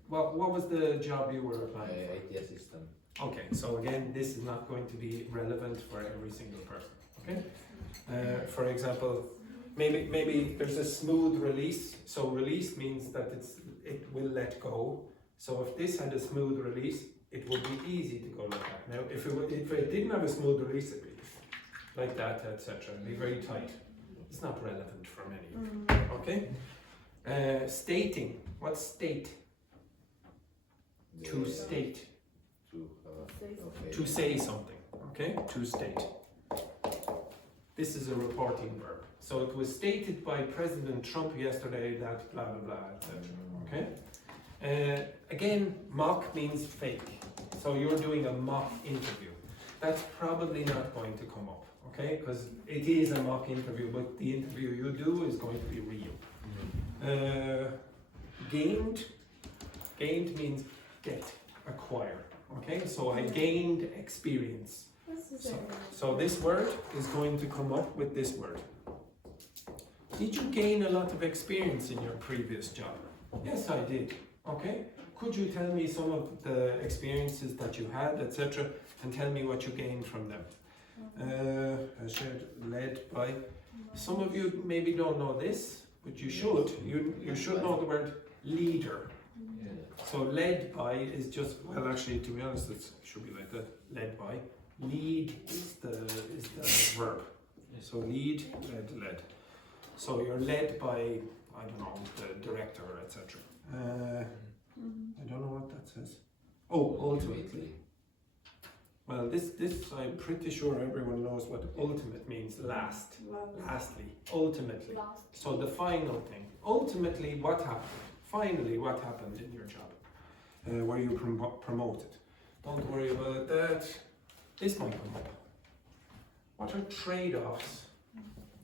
What was the job you were applying for? IT assistant. Okay, so again, this is not going to be relevant for every single person, okay? For example, maybe there's a smooth release. So release means that it will let go. So if this had a smooth release, it would be easy to go like that. Now, if it didn't have a smooth release, it'd be like that, etc. It'd be very tight. It's not relevant for many of you, okay? Stating. What's state? To state. To say something, okay? To state. This is a reporting verb. So it was stated by President Trump yesterday that blah, blah, blah, etc. Okay? Again, mock means fake. So you're doing a mock interview. That's probably not going to come up, okay? Because it is a mock interview, but the interview you do is going to be real. Gained. Gained means get, acquire. Okay, so I gained experience. So this word is going to come up with this word. Did you gain a lot of experience in your previous job? Yes, I did. Okay, could you tell me some of the experiences that you had, etc., and tell me what you gained from them? I shared led by. Some of you maybe don't know this, but you should. You should know the word leader. So led by is just, well, actually, to be honest, it should be like that. Led by. Lead is the verb. So lead, led. So you're led by, I don't know, the director, etc. I don't know what that says. Oh, ultimately. Well, this I'm pretty sure everyone knows what ultimate means. Lastly, ultimately. So the final thing. Ultimately, what happened? Finally, what happened in your job? Were you promoted? Don't worry about that. This might come up. What are trade-offs?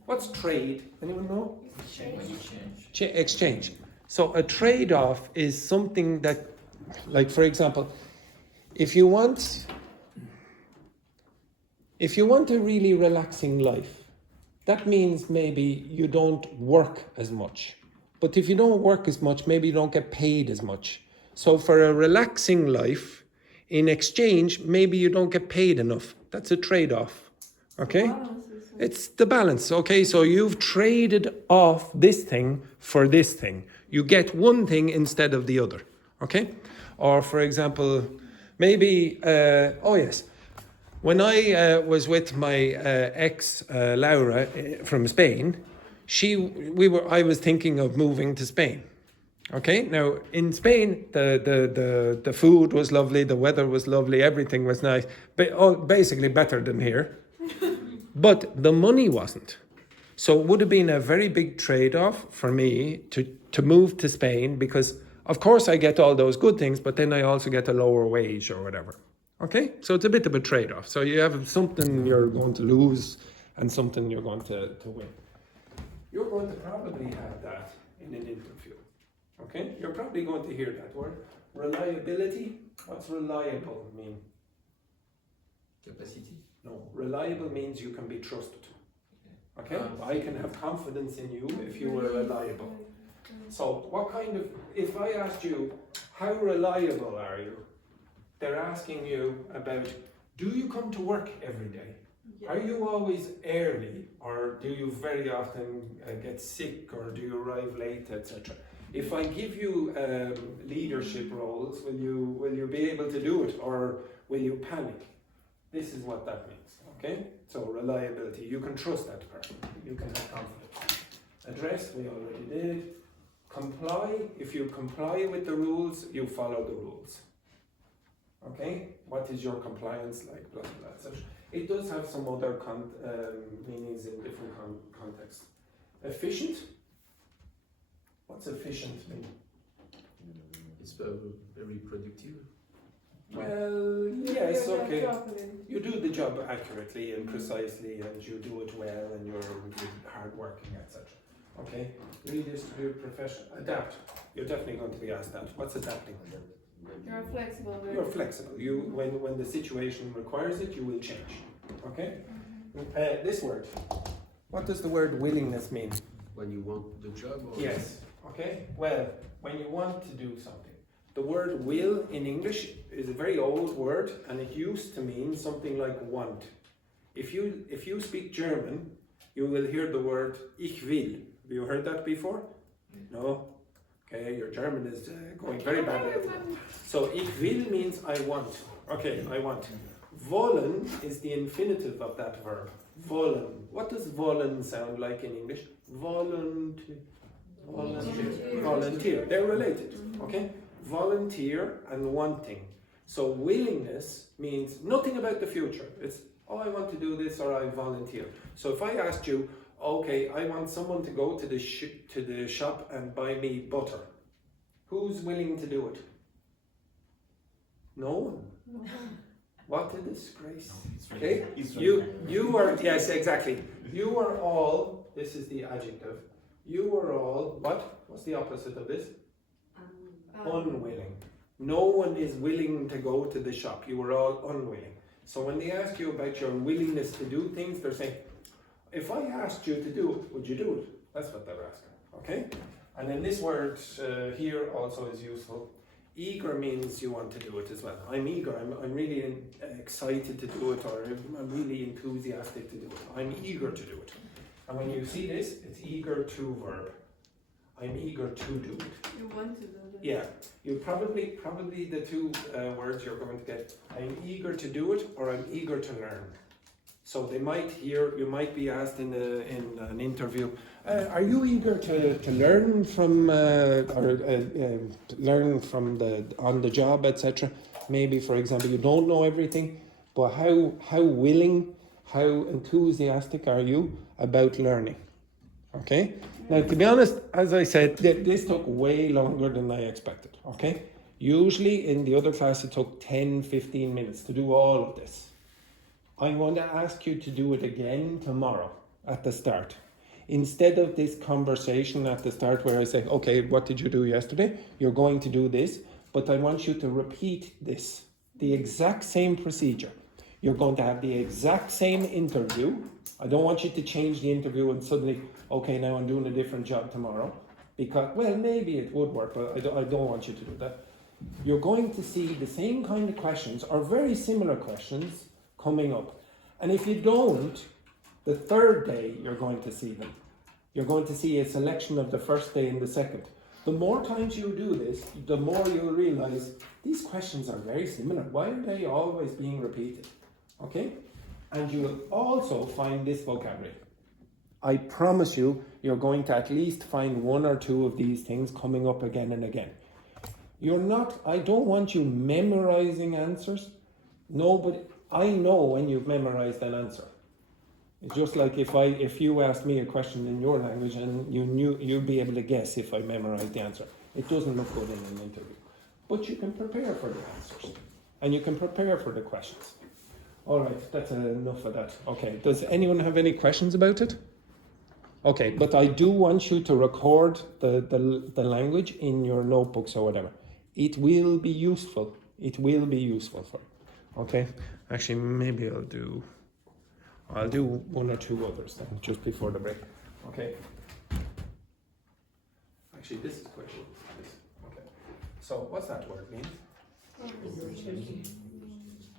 What's trade? Anyone know? Exchange. So a trade-off is something that, like for example, if you want a really relaxing life, that means maybe you don't work as much. But if you don't work as much, maybe you don't get paid as much. So for a relaxing life, in exchange, maybe you don't get paid enough. That's a trade-off. Okay? It's the balance. Okay, so you've traded off this thing for this thing. You get one thing instead of the other. Okay? Or for example, maybe, oh yes, when I was with my ex Laura from Spain, I was thinking of moving to Spain. Okay, now in Spain, the food was lovely, the weather was lovely, everything was nice, but basically better than here. But the money wasn't. So it would have been a very big trade-off for me to move to Spain because, of course, I get all those good things, but then I also get a lower wage or whatever. Okay, so it's a bit of a trade-off. So you have something you're going to lose and something you're going to win. You're going to probably have that in an interview. Okay, you're probably going to hear that word. Reliability. What's reliable mean? Capacity. No, reliable means you can be trusted. Okay, I can have confidence in you if you were reliable. So what kind of, if I asked you, how reliable are you? They're asking you about, do you come to work every day? Yeah. Are you always early, or do you very often get sick, or do you arrive late, etc.? If I give you leadership roles, will you be able to do it, or will you panic? This is what that means. Okay, so reliability. You can trust that person. You can have confidence. Address, we already did. Comply. If you comply with the rules, you follow the rules. Okay, what is your compliance like? Blah, blah, blah. So it does have some other meanings in different contexts. Efficient. What's efficient mean? It's very productive. Well, yes, okay. You do the job accurately and precisely, and you do it well, and you're hardworking, etc. Okay, redistribute, profession, adapt. You're definitely going to be asked that. What's adapting? You're flexible. You're flexible. You, when the situation requires it, you will change. Okay. This word. What does the word willingness mean? When you want the job. Or yes. Okay. Well, when you want to do something. The word will in English is a very old word, and it used to mean something like want. If you speak German, you will hear the word ich will. Have you heard that before? No? Okay, your German is going very badly. So ich will means I want. Okay, I want. Wollen is the infinitive of that verb. Wollen. What does wollen sound like in English? Volunteer. Volunteer. They're related. Okay? Volunteer and wanting. So willingness means nothing about the future. It's, oh, I want to do this, or I volunteer. So if I asked you, okay, I want someone to go to the shop and buy me butter. Who's willing to do it? No one. No. What a disgrace. Okay? You are, yes, exactly. You are all, this is the adjective. You are all, what? What's the opposite of this? Unwilling. No one is willing to go to the shop. You are all unwilling. So when they ask you about your willingness to do things, they're saying, if I asked you to do it, would you do it? That's what they're asking. Okay? And then this word here also is useful. Eager means you want to do it as well. I'm eager. I'm really excited to do it, or I'm really enthusiastic to do it. I'm eager to do it. And when you see this, it's eager to verb. I'm eager to do it. You want to do it. Yeah, you probably the two words you're going to get. I'm eager to do it, or I'm eager to learn. So they might hear, you might be asked in an interview, are you eager to learn from learn from on the job, etc. Maybe, for example, you don't know everything, but how willing, how enthusiastic are you about learning? Okay. Now, to be honest, as I said, this took way longer than I expected. Okay. Usually in the other class it took 10-15 minutes to do all of this. I'm going to ask you to do it again tomorrow at the start. Instead of this conversation at the start where I say, okay, what did you do yesterday? You're going to do this, but I want you to repeat this. The exact same procedure. You're going to have the exact same interview. I don't want you to change the interview and suddenly, okay, now I'm doing a different job tomorrow. Because, well, maybe it would work, but I don't want you to do that. You're going to see the same kind of questions or very similar questions coming up. And if you don't, the third day you're going to see them. You're going to see a selection of the first day and the second. The more times you do this, the more you'll realize these questions are very similar. Why are they always being repeated? Okay? And you'll also find this vocabulary. I promise you, you're going to at least find one or two of these things coming up again and again. I don't want you memorizing answers. No, but I know when you've memorized an answer. It's just like if you asked me a question in your language and you'd be able to guess if I memorized the answer. It doesn't look good in an interview. But you can prepare for the answers. And you can prepare for the questions. All right, that's enough of that. Okay, does anyone have any questions about it? Okay, but I do want you to record the language in your notebooks or whatever. It will be useful. It will be useful for you. Okay? Actually, maybe I'll do one or two others then, just before the break. Okay? Actually, this is question. Okay. So, what's that word mean?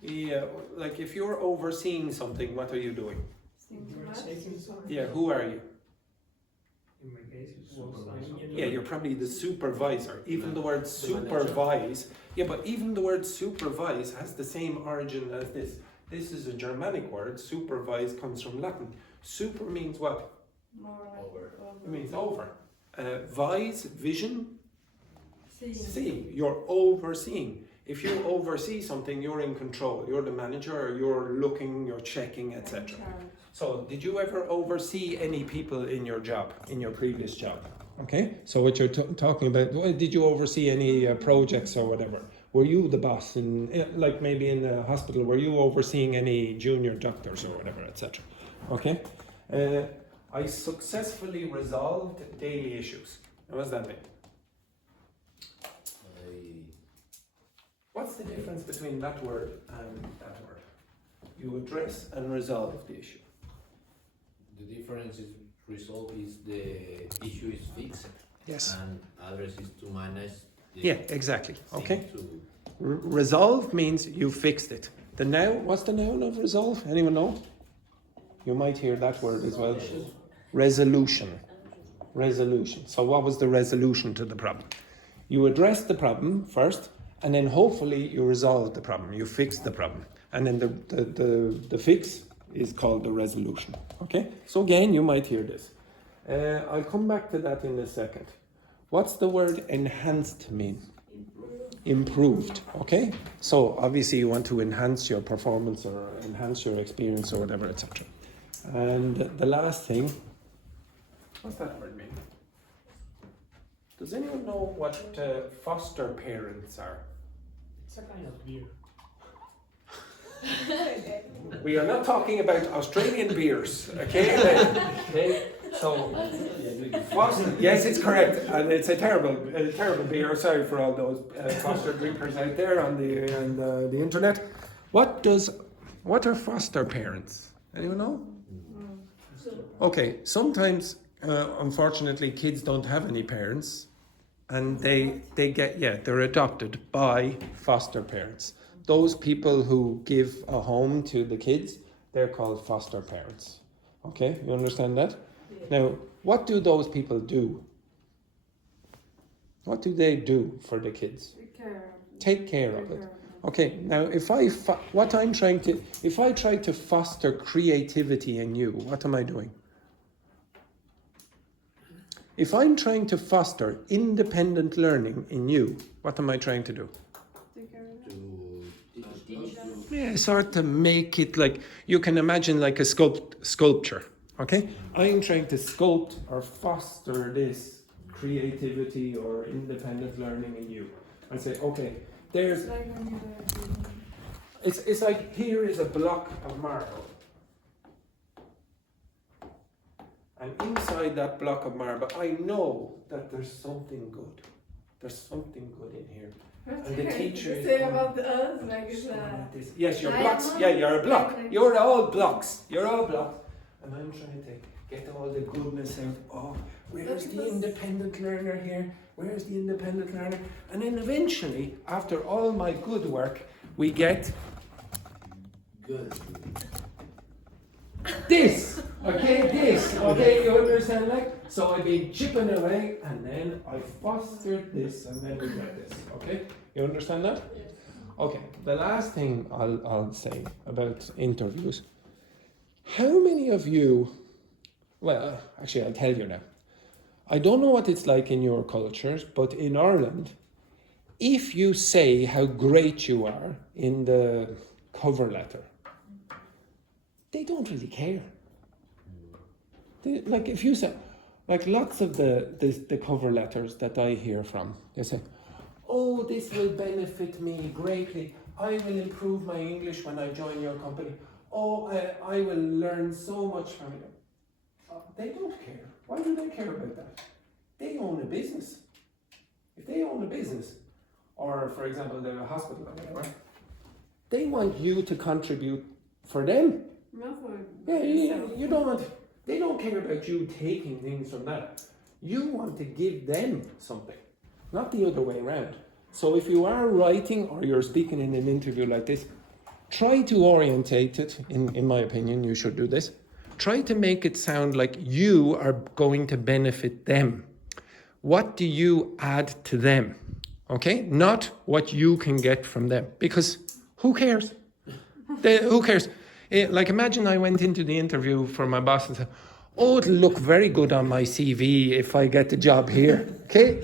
Yeah, like if you're overseeing something, what are you doing? Yeah, who are you? In my case, Yeah, you're probably the supervisor. Even the word supervise, yeah, but even the word supervise has the same origin as this. This is a Germanic word. Supervise comes from Latin. Super means what? Over. It means over. Vise, vision. See. You're overseeing. If you oversee something, you're in control. You're the manager, or you're looking, you're checking, etc. So, did you ever oversee any people in your job, in your previous job? Okay, so what you're talking about, did you oversee any projects or whatever? Were you the boss like maybe in the hospital, were you overseeing any junior doctors or whatever, etc.? Okay, I successfully resolved daily issues. What does that mean? What's the difference between that word and that word? You address and resolve the issue. The difference is resolve is the issue is fixed. Yes. And address is to manage. Yeah, exactly. Okay. Resolve means you fixed it. The noun, what's the noun of resolve? Anyone know? You might hear that word as well. Resolution. Resolution. So what was the resolution to the problem? You address the problem first, and then hopefully you resolve the problem. You fix the problem. And then the fix is called the resolution. Okay? So again, you might hear this. I'll come back to that in a second. What's the word enhanced mean? Improved. Okay? So obviously you want to enhance your performance or enhance your experience or whatever, etc. And the last thing, what's that word mean? Does anyone know what foster parents are? It's a kind of beer. We are not talking about Australian beers, okay? Okay. So, foster, yes, it's correct, and it's a terrible beer. Sorry for all those foster drinkers out there on the internet. What are foster parents? Anyone know? Okay, sometimes, unfortunately, kids don't have any parents, and they're adopted by foster parents. Those people who give a home to the kids, they're called foster parents. Okay, you understand that? Now, what do those people do? What do they do for the kids? Take care of it. Okay, now if I try to foster creativity in you, what am I doing? If I'm trying to foster independent learning in you, what am I trying to do? Yeah, sort of make it like, you can imagine like a sculpture, okay? I'm trying to sculpt or foster this creativity or independent learning in you. I say, okay, it's like here is a block of marble. And inside that block of marble, I know that there's something good. there's something good in here. And the teacher is say going, about us, like it's this. Yes, you're diamond. blocks. Yeah, you're a block. You're all blocks. You're all blocks. And I'm trying to get all the goodness out. Oh, where's the independent learner here? Where's the independent learner? And then eventually, after all my good work, we get Good. this. Okay, you understand that? So I've been chipping away, and then I fostered this, and then we get this. Okay, you understand that? Okay, the last thing I'll say about interviews. How many of you, well, actually I'll tell you now. I don't know what it's like in your cultures, but in Ireland, if you say how great you are in the cover letter, they don't really care. Like if you say, like lots of the cover letters that I hear from, they say, oh, this will benefit me greatly. I will improve my English when I join your company. Oh, I will learn so much from you. They don't care. Why do they care about that? They own a business. If they own a business, or for example, they're a hospital or whatever, they want you to contribute for them. Not for you don't want. They don't care about you taking things from that. You want to give them something, not the other way around. So if you are writing or you're speaking in an interview like this, try to orientate it, in my opinion, you should do this. Try to make it sound like you are going to benefit them. What do you add to them? Okay? Not what you can get from them. Because who cares? Who cares? Like imagine I went into the interview for my boss and said, oh, it'll look very good on my CV if I get the job here. Okay?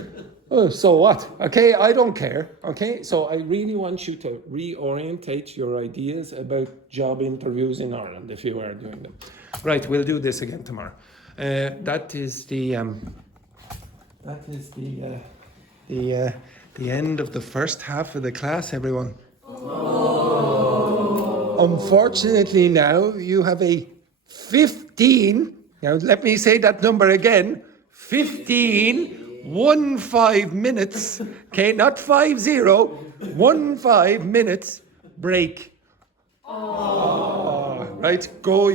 Oh, so what? Okay, I don't care. Okay, so I really want you to reorientate your ideas about job interviews in Ireland if you are doing them. Right, we'll do this again tomorrow. That is the end of the first half of the class, everyone. Unfortunately, now you have a 15. Now let me say that number again. 15 minutes, okay, not 50, 15 minutes break. Right, go.